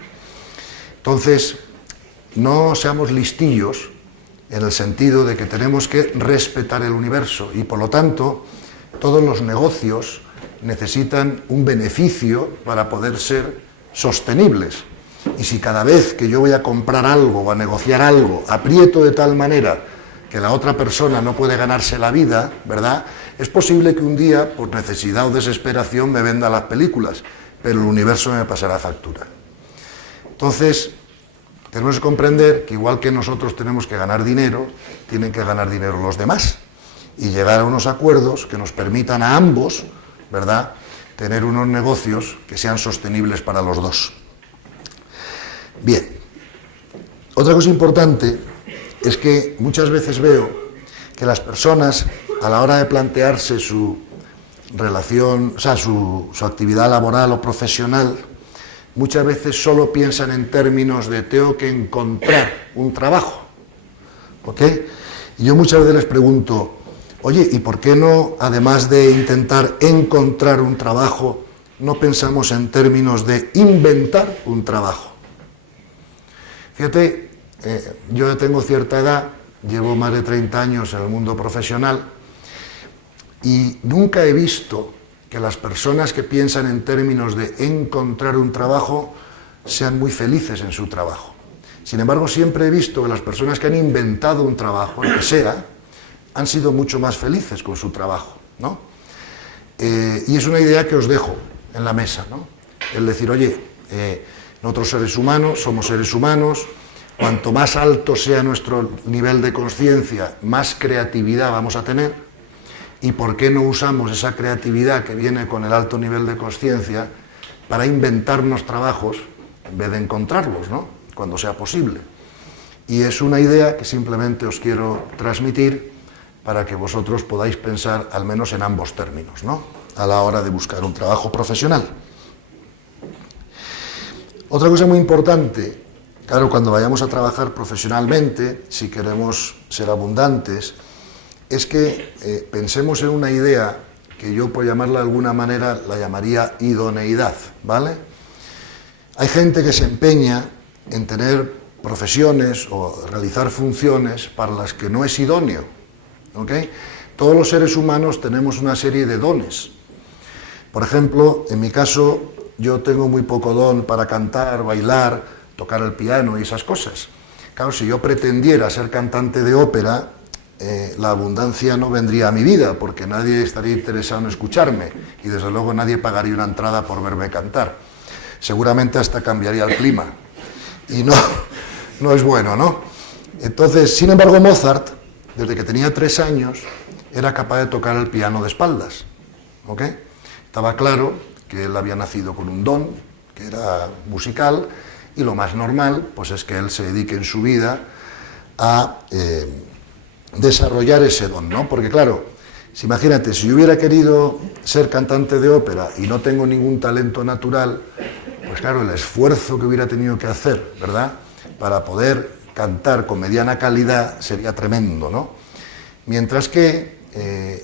Entonces, no seamos listillos en el sentido de que tenemos que respetar el universo y, por lo tanto, todos los negocios necesitan un beneficio para poder ser sostenibles. Y si cada vez que yo voy a comprar algo o a negociar algo, aprieto de tal manera que la otra persona no puede ganarse la vida, ¿verdad? Es posible que un día, por necesidad o desesperación, me venda las películas, pero el universo me pasará factura. Entonces, tenemos que comprender que igual que nosotros tenemos que ganar dinero, tienen que ganar dinero los demás y llegar a unos acuerdos que nos permitan a ambos, ¿verdad?, tener unos negocios que sean sostenibles para los dos. Bien, otra cosa importante es que muchas veces veo que las personas, a la hora de plantearse su relación, o sea, su actividad laboral o profesional, muchas veces solo piensan en términos de tengo que encontrar un trabajo, ¿ok? Y yo muchas veces les pregunto, oye, ¿y por qué no, además de intentar encontrar un trabajo, no pensamos en términos de inventar un trabajo? Fíjate, yo tengo cierta edad, llevo más de 30 años en el mundo profesional y nunca he visto que las personas que piensan en términos de encontrar un trabajo sean muy felices en su trabajo. Sin embargo, siempre he visto que las personas que han inventado un trabajo, el que sea, han sido mucho más felices con su trabajo, ¿no? Y es una idea que os dejo en la mesa, ¿no? El decir, oye, nosotros seres humanos, somos seres humanos, cuanto más alto sea nuestro nivel de conciencia, más creatividad vamos a tener, y por qué no usamos esa creatividad que viene con el alto nivel de conciencia para inventarnos trabajos en vez de encontrarlos, ¿no?, cuando sea posible. Y es una idea que simplemente os quiero transmitir para que vosotros podáis pensar al menos en ambos términos, ¿no?, a la hora de buscar un trabajo profesional. Otra cosa muy importante, claro, cuando vayamos a trabajar profesionalmente, si queremos ser abundantes, es que pensemos en una idea que yo, por llamarla de alguna manera, la llamaría idoneidad, ¿vale? Hay gente que se empeña en tener profesiones o realizar funciones para las que no es idóneo, ¿ok? Todos los seres humanos tenemos una serie de dones. Por ejemplo, en mi caso, yo tengo muy poco don para cantar, bailar, tocar el piano y esas cosas. Claro, si yo pretendiera ser cantante de ópera, la abundancia no vendría a mi vida, porque nadie estaría interesado en escucharme y desde luego nadie pagaría una entrada por verme cantar. Seguramente hasta cambiaría el clima y no es bueno, ¿no? Entonces, sin embargo, Mozart, desde que tenía 3 años, era capaz de tocar el piano de espaldas, ¿ok? Estaba claro que él había nacido con un don, que era musical, y lo más normal pues es que él se dedique en su vida a desarrollar ese don, ¿no? Porque claro, imagínate, si yo hubiera querido ser cantante de ópera y no tengo ningún talento natural, pues claro, el esfuerzo que hubiera tenido que hacer, ¿verdad?, para poder cantar con mediana calidad sería tremendo, ¿no? Mientras que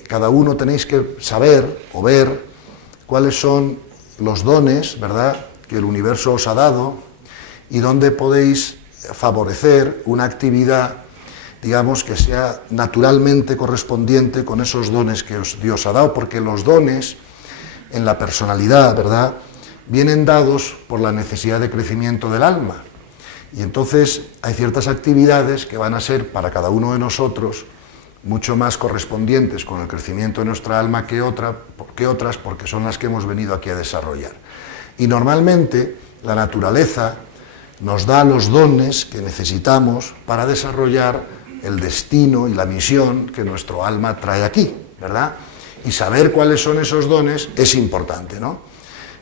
cada uno tenéis que saber o ver cuáles son los dones, ¿verdad?, que el universo os ha dado y dónde podéis favorecer una actividad, digamos, que sea naturalmente correspondiente con esos dones que Dios ha dado, porque los dones en la personalidad, ¿verdad?, vienen dados por la necesidad de crecimiento del alma. Y entonces hay ciertas actividades que van a ser para cada uno de nosotros mucho más correspondientes con el crecimiento de nuestra alma que otras, porque son las que hemos venido aquí a desarrollar. Y normalmente la naturaleza nos da los dones que necesitamos para desarrollar el destino y la misión que nuestro alma trae aquí, ¿verdad? Y saber cuáles son esos dones es importante, ¿no?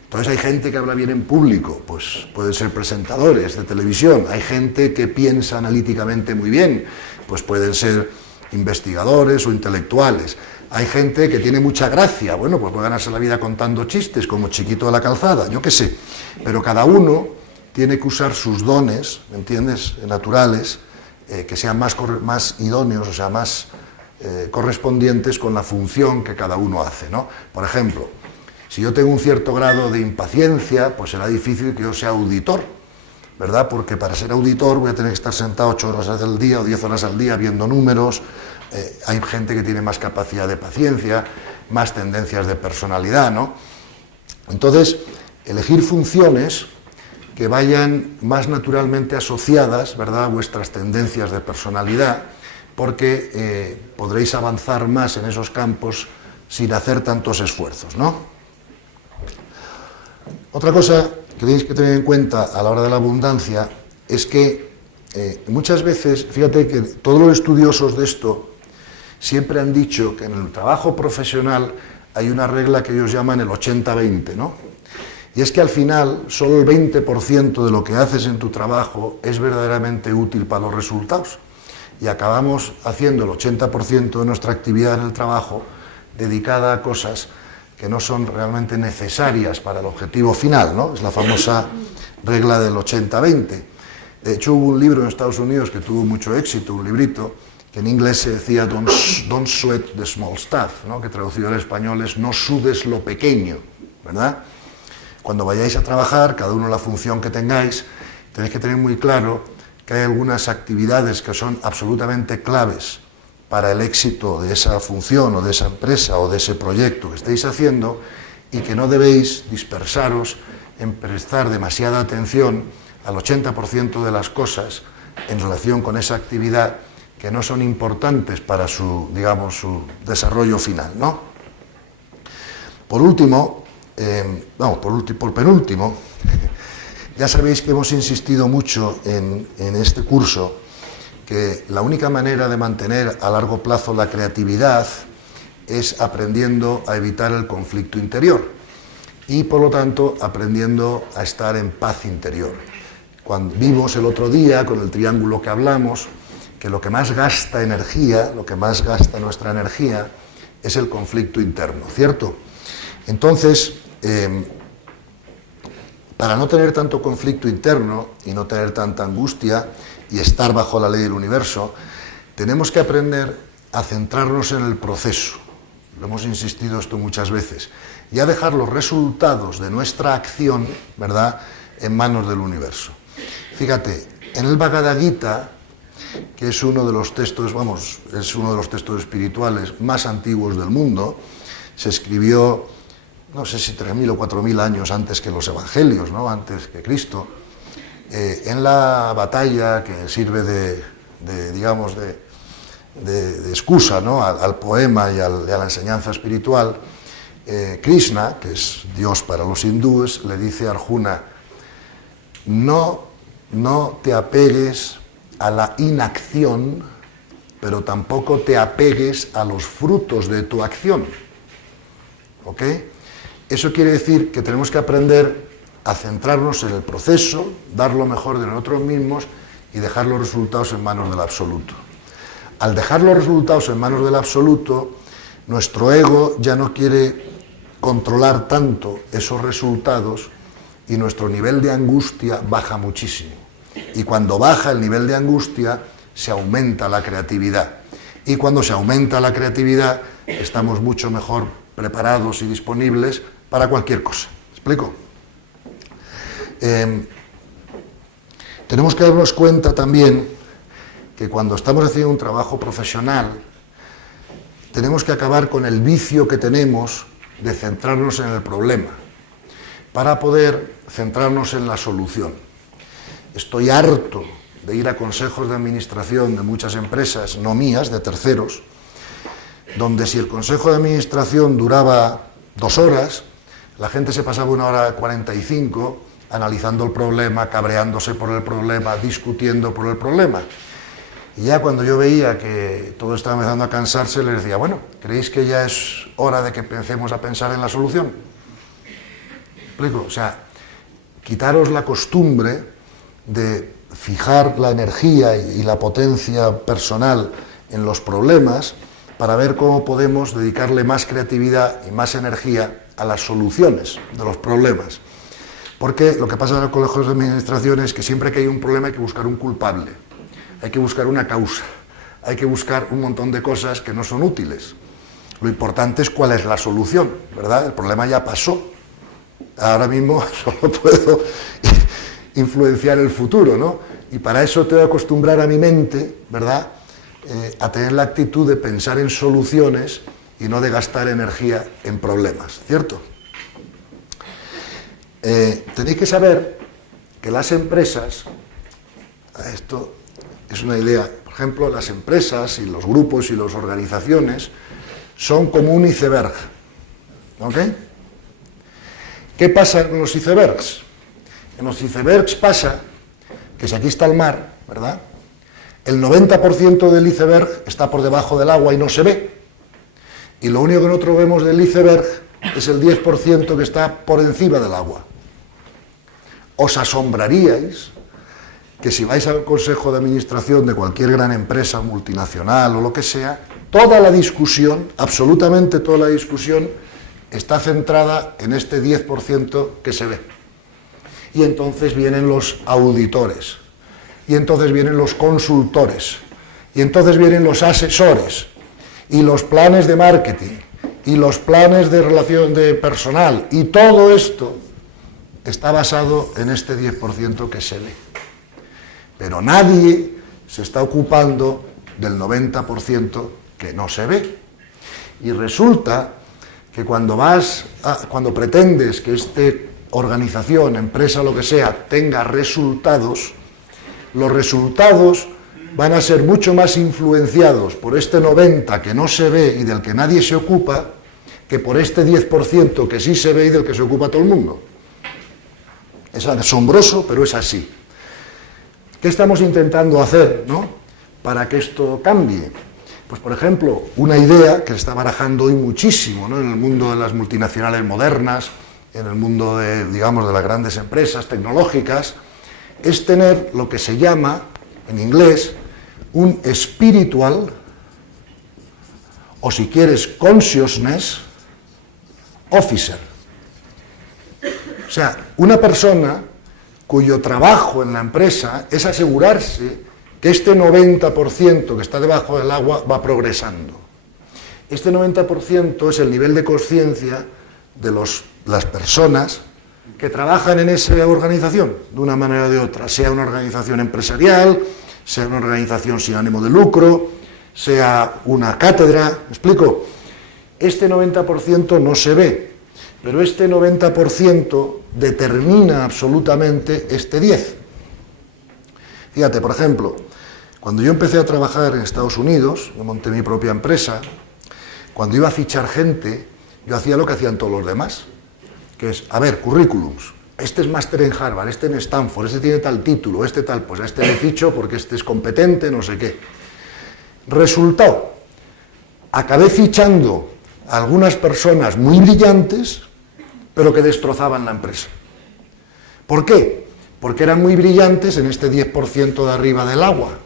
Entonces hay gente que habla bien en público, pues pueden ser presentadores de televisión. Hay gente que piensa analíticamente muy bien, pues pueden ser investigadores o intelectuales. Hay gente que tiene mucha gracia, bueno, pues puede ganarse la vida contando chistes, como Chiquito de la Calzada, yo qué sé. Pero cada uno tiene que usar sus dones, ¿me entiendes?, naturales, que sean más idóneos, o sea, más correspondientes con la función que cada uno hace, ¿no? Por ejemplo, si yo tengo un cierto grado de impaciencia, pues será difícil que yo sea auditor, ¿verdad? Porque para ser auditor voy a tener que estar sentado 8 horas al día o 10 horas al día viendo números. Hay gente que tiene más capacidad de paciencia, más tendencias de personalidad, ¿no? Entonces, elegir funciones que vayan más naturalmente asociadas, ¿verdad?, a vuestras tendencias de personalidad, porque podréis avanzar más en esos campos sin hacer tantos esfuerzos, ¿no? Otra cosa que tenéis que tener en cuenta a la hora de la abundancia es que muchas veces, fíjate que todos los estudiosos de esto siempre han dicho que en el trabajo profesional hay una regla que ellos llaman el 80-20, ¿no? Y es que al final solo el 20% de lo que haces en tu trabajo es verdaderamente útil para los resultados. Y acabamos haciendo el 80% de nuestra actividad en el trabajo dedicada a cosas que no son realmente necesarias para el objetivo final, ¿no? Es la famosa regla del 80-20. De hecho, hubo un libro en Estados Unidos que tuvo mucho éxito, un librito, que en inglés se decía Don't sweat the small stuff, ¿no? Que traducido al español es no sudes lo pequeño, ¿verdad? Cuando vayáis a trabajar, cada uno la función que tengáis, tenéis que tener muy claro que hay algunas actividades que son absolutamente claves para el éxito de esa función o de esa empresa o de ese proyecto que estéis haciendo y que no debéis dispersaros en prestar demasiada atención al 80% de las cosas en relación con esa actividad que no son importantes para su, digamos, su desarrollo final, ¿no? Por último, por penúltimo, ya sabéis que hemos insistido mucho en este curso que la única manera de mantener a largo plazo la creatividad es aprendiendo a evitar el conflicto interior y, por lo tanto, aprendiendo a estar en paz interior. Cuando vimos el otro día, con el triángulo que hablamos, que lo que más gasta energía, lo que más gasta nuestra energía, es el conflicto interno, ¿cierto? Entonces, para no tener tanto conflicto interno y no tener tanta angustia y estar bajo la ley del universo, tenemos que aprender a centrarnos en el proceso. Lo hemos insistido esto muchas veces. Y a dejar los resultados de nuestra acción, ¿verdad?, en manos del universo. Fíjate, en el Bhagavad Gita, que es uno de los textos, es uno de los textos espirituales más antiguos del mundo, se escribió, no sé si 3.000 o 4.000 años antes que los evangelios, ¿no?, antes que Cristo, en la batalla que sirve de excusa, ¿no?, al poema y a la enseñanza espiritual, Krishna, que es Dios para los hindúes, le dice a Arjuna: no te apegues a la inacción, pero tampoco te apegues a los frutos de tu acción. ¿Ok? Eso quiere decir que tenemos que aprender a centrarnos en el proceso, dar lo mejor de nosotros mismos y dejar los resultados en manos del absoluto. Al dejar los resultados en manos del absoluto, nuestro ego ya no quiere controlar tanto esos resultados y nuestro nivel de angustia baja muchísimo. Y cuando baja el nivel de angustia, se aumenta la creatividad. Y cuando se aumenta la creatividad, estamos mucho mejor preparados y disponibles para cualquier cosa. ¿Me explico? Tenemos que darnos cuenta también que cuando estamos haciendo un trabajo profesional, tenemos que acabar con el vicio que tenemos de centrarnos en el problema, para poder centrarnos en la solución. Estoy harto de ir a consejos de administración de muchas empresas, no mías, de terceros, donde si el consejo de administración duraba 2 horas, la gente se pasaba 1 hora 45 analizando el problema, cabreándose por el problema, discutiendo por el problema. Y ya cuando yo veía que todo estaba empezando a cansarse, les decía: bueno, ¿creéis que ya es hora de que pensemos a pensar en la solución? ¿Me explico? O sea, quitaros la costumbre de fijar la energía y la potencia personal en los problemas para ver cómo podemos dedicarle más creatividad y más energía a las soluciones de los problemas. Porque lo que pasa en los colegios de administración es que siempre que hay un problema hay que buscar un culpable. hay que buscar una causa, hay que buscar un montón de cosas que no son útiles. Lo importante es cuál es la solución, ¿verdad? El problema ya pasó. Ahora mismo solo puedo influenciar el futuro, ¿no? Y para eso tengo que acostumbrar a mi mente, ¿verdad?, a tener la actitud de pensar en soluciones y no de gastar energía en problemas, ¿cierto? Tenéis que saber que las empresas, esto es una idea, por ejemplo, las empresas y los grupos y las organizaciones son como un iceberg, ¿ok? ¿Qué pasa en los icebergs? En los icebergs pasa que si aquí está el mar, ¿verdad?, el 90% del iceberg está por debajo del agua y no se ve. Y lo único que nosotros vemos del iceberg es el 10% que está por encima del agua. Os asombraríais que si vais al consejo de administración de cualquier gran empresa multinacional o lo que sea, toda la discusión, absolutamente toda la discusión, está centrada en este 10% que se ve. Y entonces vienen los auditores, y entonces vienen los consultores, y entonces vienen los asesores, y los planes de marketing, y los planes de relación de personal, y todo esto está basado en este 10% que se ve. Pero nadie se está ocupando del 90% que no se ve. Y resulta que cuando pretendes que esta organización, empresa, lo que sea, tenga resultados, los resultados van a ser mucho más influenciados por este 90% que no se ve y del que nadie se ocupa, que por este 10% que sí se ve y del que se ocupa todo el mundo. Es asombroso, pero es así. ¿Qué estamos intentando hacer, ¿no?, para que esto cambie? Pues, por ejemplo, una idea que se está barajando hoy muchísimo, ¿no?, en el mundo de las multinacionales modernas, en el mundo de, digamos, de las grandes empresas tecnológicas, es tener lo que se llama, en inglés, un spiritual, o si quieres, consciousness officer. O sea, una persona cuyo trabajo en la empresa es asegurarse que este 90% que está debajo del agua va progresando. Este 90% es el nivel de conciencia de las personas que trabajan en esa organización, de una manera o de otra, sea una organización empresarial, sea una organización sin ánimo de lucro, sea una cátedra, ¿me explico? Este 90% no se ve, pero este 90% determina absolutamente este 10%. Fíjate, por ejemplo, cuando yo empecé a trabajar en Estados Unidos, yo monté mi propia empresa, cuando iba a fichar gente, yo hacía lo que hacían todos los demás, que es, a ver, currículums, este es máster en Harvard, este en Stanford, este tiene tal título, este tal, pues a este le ficho porque este es competente, no sé qué. Resultado, acabé fichando a algunas personas muy brillantes, pero que destrozaban la empresa. ¿Por qué? Porque eran muy brillantes en este 10% de arriba del agua,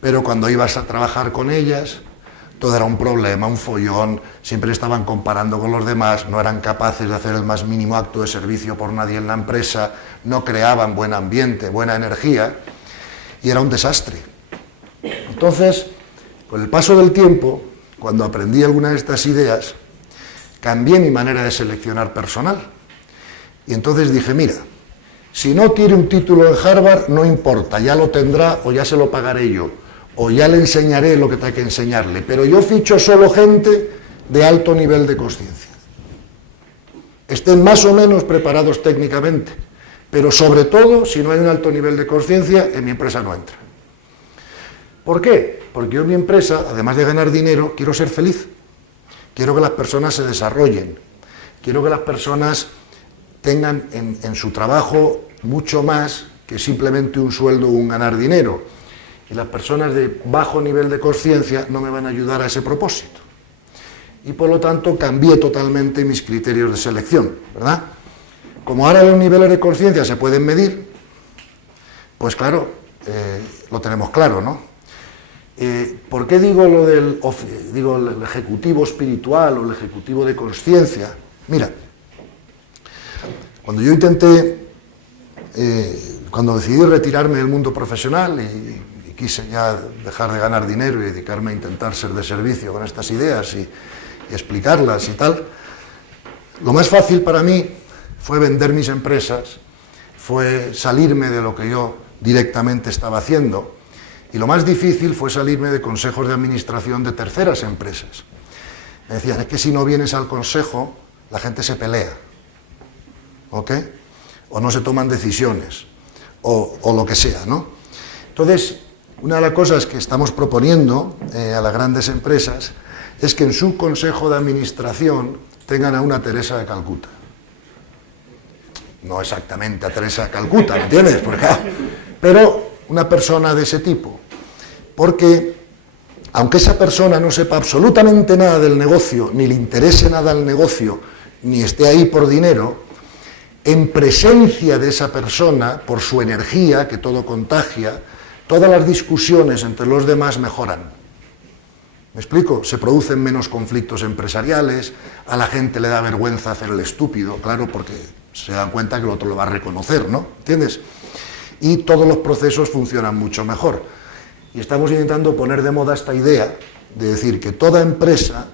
pero cuando ibas a trabajar con ellas, todo era un problema, un follón, siempre estaban comparando con los demás, no eran capaces de hacer el más mínimo acto de servicio por nadie en la empresa, no creaban buen ambiente, buena energía, y era un desastre. Entonces, con el paso del tiempo, cuando aprendí algunas de estas ideas, cambié mi manera de seleccionar personal. Y entonces dije, mira, si no tiene un título en Harvard, no importa, ya lo tendrá o ya se lo pagaré yo, o ya le enseñaré lo que tenga que enseñarle, pero yo ficho solo gente de alto nivel de conciencia. Estén más o menos preparados técnicamente, pero sobre todo, si no hay un alto nivel de conciencia, en mi empresa no entra. ¿Por qué? Porque yo en mi empresa, además de ganar dinero, quiero ser feliz. Quiero que las personas se desarrollen. Quiero que las personas tengan en su trabajo mucho más que simplemente un sueldo o un ganar dinero. Y las personas de bajo nivel de conciencia no me van a ayudar a ese propósito. Y por lo tanto cambié totalmente mis criterios de selección, ¿verdad? Como ahora los niveles de conciencia se pueden medir, pues claro, lo tenemos claro, ¿no? ¿Por qué digo lo del el ejecutivo espiritual o el ejecutivo de conciencia? Mira, cuando yo cuando decidí retirarme del mundo profesional y quise ya dejar de ganar dinero y dedicarme a intentar ser de servicio con estas ideas y explicarlas y tal, lo más fácil para mí fue vender mis empresas, fue salirme de lo que yo directamente estaba haciendo, y lo más difícil fue salirme de consejos de administración de terceras empresas. Me decían, es que si no vienes al consejo, la gente se pelea, ¿ok? O no se toman decisiones, o lo que sea, ¿no? Entonces, una de las cosas que estamos proponiendo a las grandes empresas es que en su consejo de administración tengan a una Teresa de Calcuta. No exactamente a Teresa de Calcuta, ¿me entiendes? Pero una persona de ese tipo. Porque, aunque esa persona no sepa absolutamente nada del negocio, ni le interese nada el negocio, ni esté ahí por dinero, en presencia de esa persona, por su energía, que todo contagia, todas las discusiones entre los demás mejoran. ¿Me explico? Se producen menos conflictos empresariales, a la gente le da vergüenza hacer el estúpido, claro, porque se dan cuenta que el otro lo va a reconocer, ¿no? ¿Entiendes? Y todos los procesos funcionan mucho mejor. Y estamos intentando poner de moda esta idea de decir que toda empresa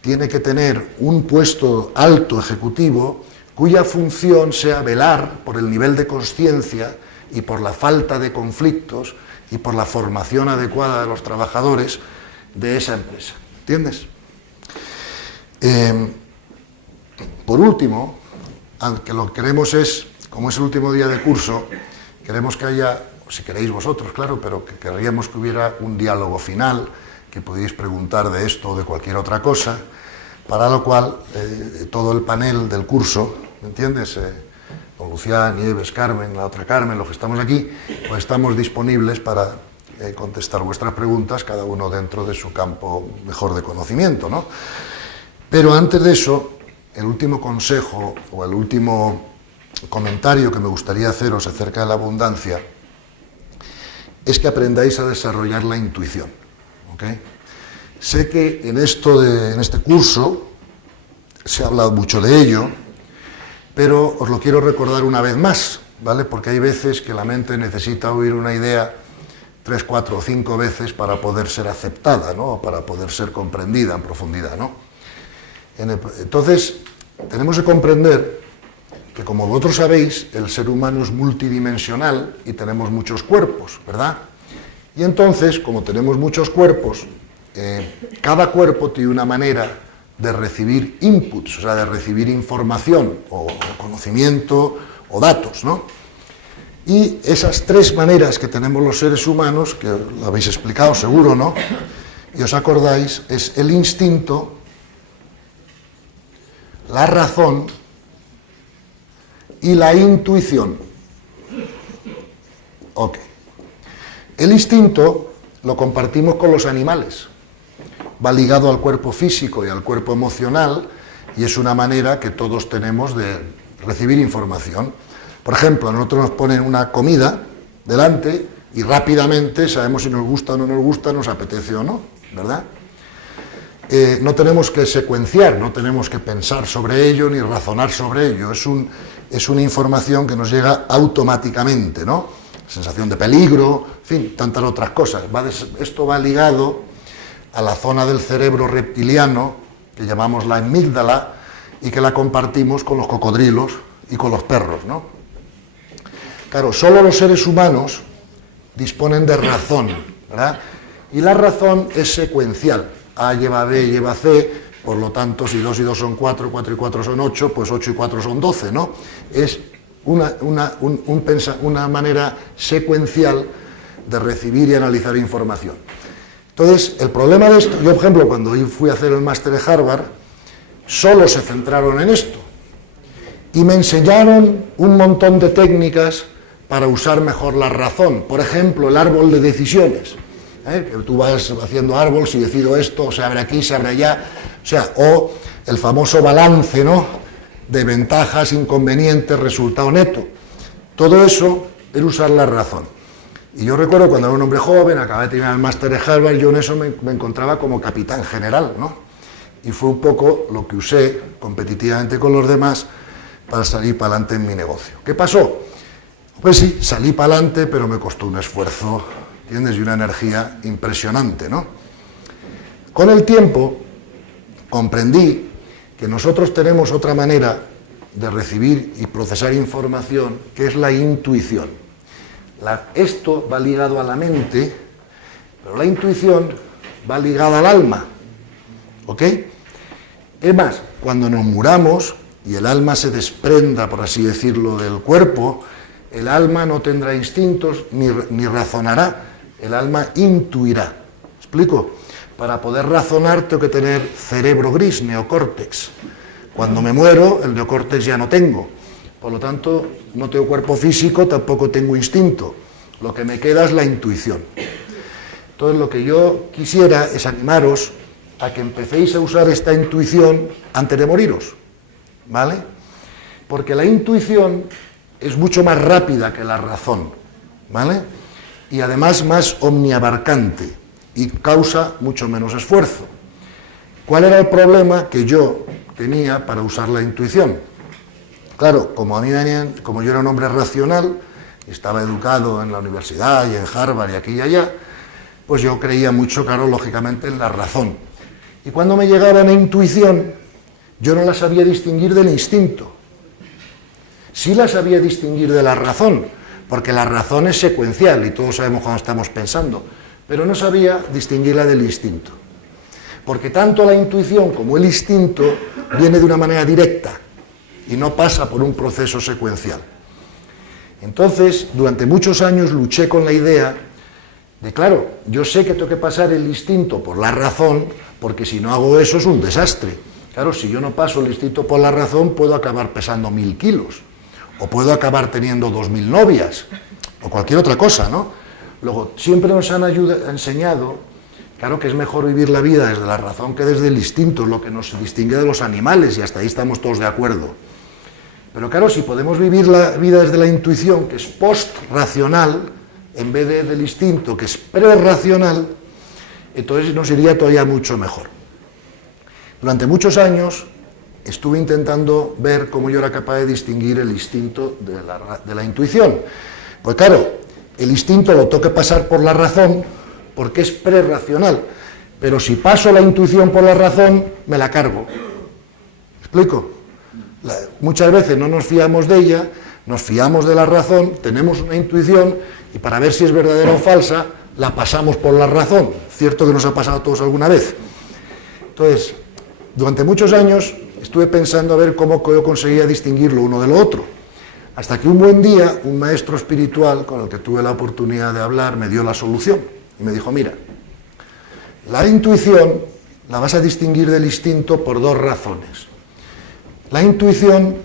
tiene que tener un puesto alto ejecutivo cuya función sea velar por el nivel de consciencia y por la falta de conflictos y por la formación adecuada de los trabajadores de esa empresa. ¿Entiendes? Por último, aunque lo que queremos es, como es el último día de curso, queremos que haya, si queréis vosotros, claro, pero que querríamos que hubiera un diálogo final, que podéis preguntar de esto o de cualquier otra cosa, para lo cual todo el panel del curso, ¿me entiendes? Don Lucián, Nieves, Carmen, la otra Carmen, los que estamos aquí, pues estamos disponibles para contestar vuestras preguntas, cada uno dentro de su campo mejor de conocimiento, ¿no? Pero antes de eso, el último consejo o el último comentario que me gustaría haceros acerca de la abundancia es que aprendáis a desarrollar la intuición, ¿ok? Sé que en este curso se ha hablado mucho de ello, pero os lo quiero recordar una vez más, ¿vale? Porque hay veces que la mente necesita oír una idea 3, 4 o 5 veces para poder ser aceptada, ¿no? O para poder ser comprendida en profundidad, ¿no? Entonces, tenemos que comprender que, como vosotros sabéis, el ser humano es multidimensional y tenemos muchos cuerpos, ¿verdad? Y entonces, como tenemos muchos cuerpos, cada cuerpo tiene una manera de recibir inputs, o sea, de recibir información o conocimiento o datos, ¿no? Y esas 3 maneras que tenemos los seres humanos, que lo habéis explicado seguro, ¿no? Y os acordáis, es el instinto, la razón y la intuición. Ok. El instinto lo compartimos con los animales. Va ligado al cuerpo físico y al cuerpo emocional y es una manera que todos tenemos de recibir información. Por ejemplo, a nosotros nos ponen una comida delante y rápidamente sabemos si nos gusta o no nos gusta, nos apetece o no, ¿verdad? No tenemos que secuenciar, no tenemos que pensar sobre ello ni razonar sobre ello, es una información que nos llega automáticamente, ¿no? Sensación de peligro, en fin, tantas otras cosas. Esto va ligado a la zona del cerebro reptiliano, que llamamos la amígdala, y que la compartimos con los cocodrilos y con los perros, ¿no? Claro, solo los seres humanos disponen de razón, ¿verdad? Y la razón es secuencial. A lleva B, lleva C, por lo tanto, si 2 y 2 son 4, 4 y 4 son 8, pues 8 y 4 son 12, ¿no? Es una manera secuencial de recibir y analizar información. Entonces, el problema de esto, yo, por ejemplo, cuando fui a hacer el máster de Harvard, solo se centraron en esto. Y me enseñaron un montón de técnicas para usar mejor la razón. Por ejemplo, el árbol de decisiones. Que tú vas haciendo árbol, si decido esto, se abre aquí, se abre allá. O el famoso balance, ¿no? De ventajas, inconvenientes, resultado neto. Todo eso es usar la razón. Y yo recuerdo cuando era un hombre joven, acabé de terminar el máster de Harvard, yo en eso me encontraba como capitán general, ¿no? Y fue un poco lo que usé competitivamente con los demás para salir para adelante en mi negocio. ¿Qué pasó? Pues sí, salí para adelante, pero me costó un esfuerzo ¿entiendes? Y una energía impresionante, ¿no? Con el tiempo comprendí que nosotros tenemos otra manera de recibir y procesar información, que es la intuición. Esto va ligado a la mente, pero la intuición va ligada al alma, ¿ok? Es más, cuando nos muramos y el alma se desprenda, por así decirlo, del cuerpo, el alma no tendrá instintos ni razonará, el alma intuirá. ¿Me explico? Para poder razonar tengo que tener cerebro gris, neocórtex. Cuando me muero, el neocórtex ya no tengo. Por lo tanto, no tengo cuerpo físico, tampoco tengo instinto. Lo que me queda es la intuición. Entonces, lo que yo quisiera es animaros a que empecéis a usar esta intuición antes de moriros, ¿vale? Porque la intuición es mucho más rápida que la razón, ¿vale? Y además más omniabarcante y causa mucho menos esfuerzo. ¿Cuál era el problema que yo tenía para usar la intuición? Claro, como yo era un hombre racional, estaba educado en la universidad y en Harvard y aquí y allá, pues yo creía mucho, claro, lógicamente, en la razón. Y cuando me llegaba la intuición, yo no la sabía distinguir del instinto. Sí la sabía distinguir de la razón, porque la razón es secuencial y todos sabemos cuando estamos pensando, pero no sabía distinguirla del instinto. Porque tanto la intuición como el instinto viene de una manera directa y no pasa por un proceso secuencial. Entonces, durante muchos años luché con la idea de, claro, yo sé que tengo que pasar el instinto por la razón, porque si no hago eso es un desastre. Claro, si yo no paso el instinto por la razón, puedo acabar pesando 1000 kilos, o puedo acabar teniendo 2000 novias, o cualquier otra cosa, ¿no? Luego, siempre nos han enseñado, claro, que es mejor vivir la vida desde la razón que desde el instinto, es lo que nos distingue de los animales, y hasta ahí estamos todos de acuerdo. Pero claro, si podemos vivir la vida desde la intuición, que es post-racional, en vez del instinto, que es pre-racional, entonces nos iría todavía mucho mejor. Durante muchos años estuve intentando ver cómo yo era capaz de distinguir el instinto de la intuición. Pues claro, el instinto lo tengo que pasar por la razón, porque es pre-racional, pero si paso la intuición por la razón, me la cargo. ¿Me explico? Muchas veces no nos fiamos de ella, nos fiamos de la razón, tenemos una intuición y para ver si es verdadera o falsa, la pasamos por la razón. Cierto que nos ha pasado a todos alguna vez. Entonces, durante muchos años estuve pensando a ver cómo yo conseguía distinguir lo uno de lo otro. Hasta que un buen día, un maestro espiritual con el que tuve la oportunidad de hablar me dio la solución y me dijo, mira, la intuición la vas a distinguir del instinto por dos razones. La intuición,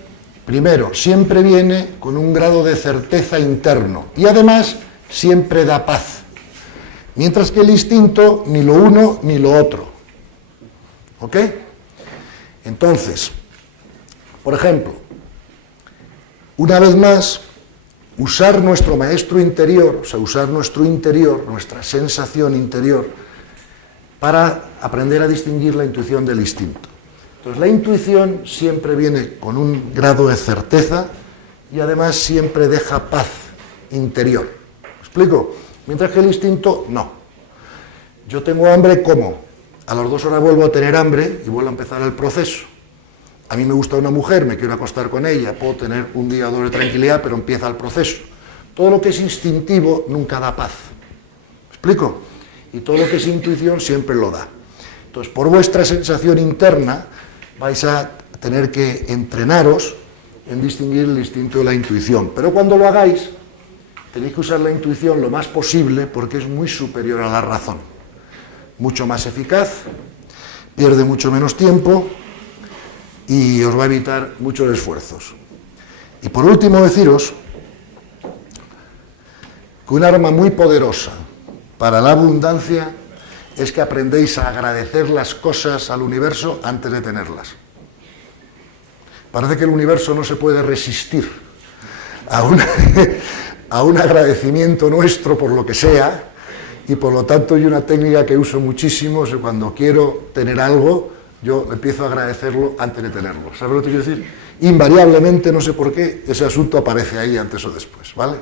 primero, siempre viene con un grado de certeza interno y además siempre da paz. Mientras que el instinto, ni lo uno ni lo otro. ¿Ok? Entonces, por ejemplo, una vez más, usar nuestro maestro interior, o sea, usar nuestro interior, nuestra sensación interior, para aprender a distinguir la intuición del instinto. Entonces, la intuición siempre viene con un grado de certeza y además siempre deja paz interior. ¿Me explico? Mientras que el instinto, no. Yo tengo hambre, como. A las 2 horas vuelvo a tener hambre y vuelvo a empezar el proceso. A mí me gusta una mujer, me quiero acostar con ella, puedo tener un día o dos de tranquilidad, pero empieza el proceso. Todo lo que es instintivo nunca da paz. ¿Me explico? Y todo lo que es intuición siempre lo da. Entonces, por vuestra sensación interna, vais a tener que entrenaros en distinguir el instinto de la intuición. Pero cuando lo hagáis, tenéis que usar la intuición lo más posible porque es muy superior a la razón. Mucho más eficaz, pierde mucho menos tiempo y os va a evitar muchos esfuerzos. Y por último deciros que un arma muy poderosa para la abundancia es que aprendéis a agradecer las cosas al universo antes de tenerlas. Parece que el universo no se puede resistir a un agradecimiento nuestro por lo que sea, y por lo tanto hay una técnica que uso muchísimo, es cuando quiero tener algo, yo empiezo a agradecerlo antes de tenerlo. ¿Sabes lo que quiero decir? Invariablemente, no sé por qué, ese asunto aparece ahí antes o después, ¿vale?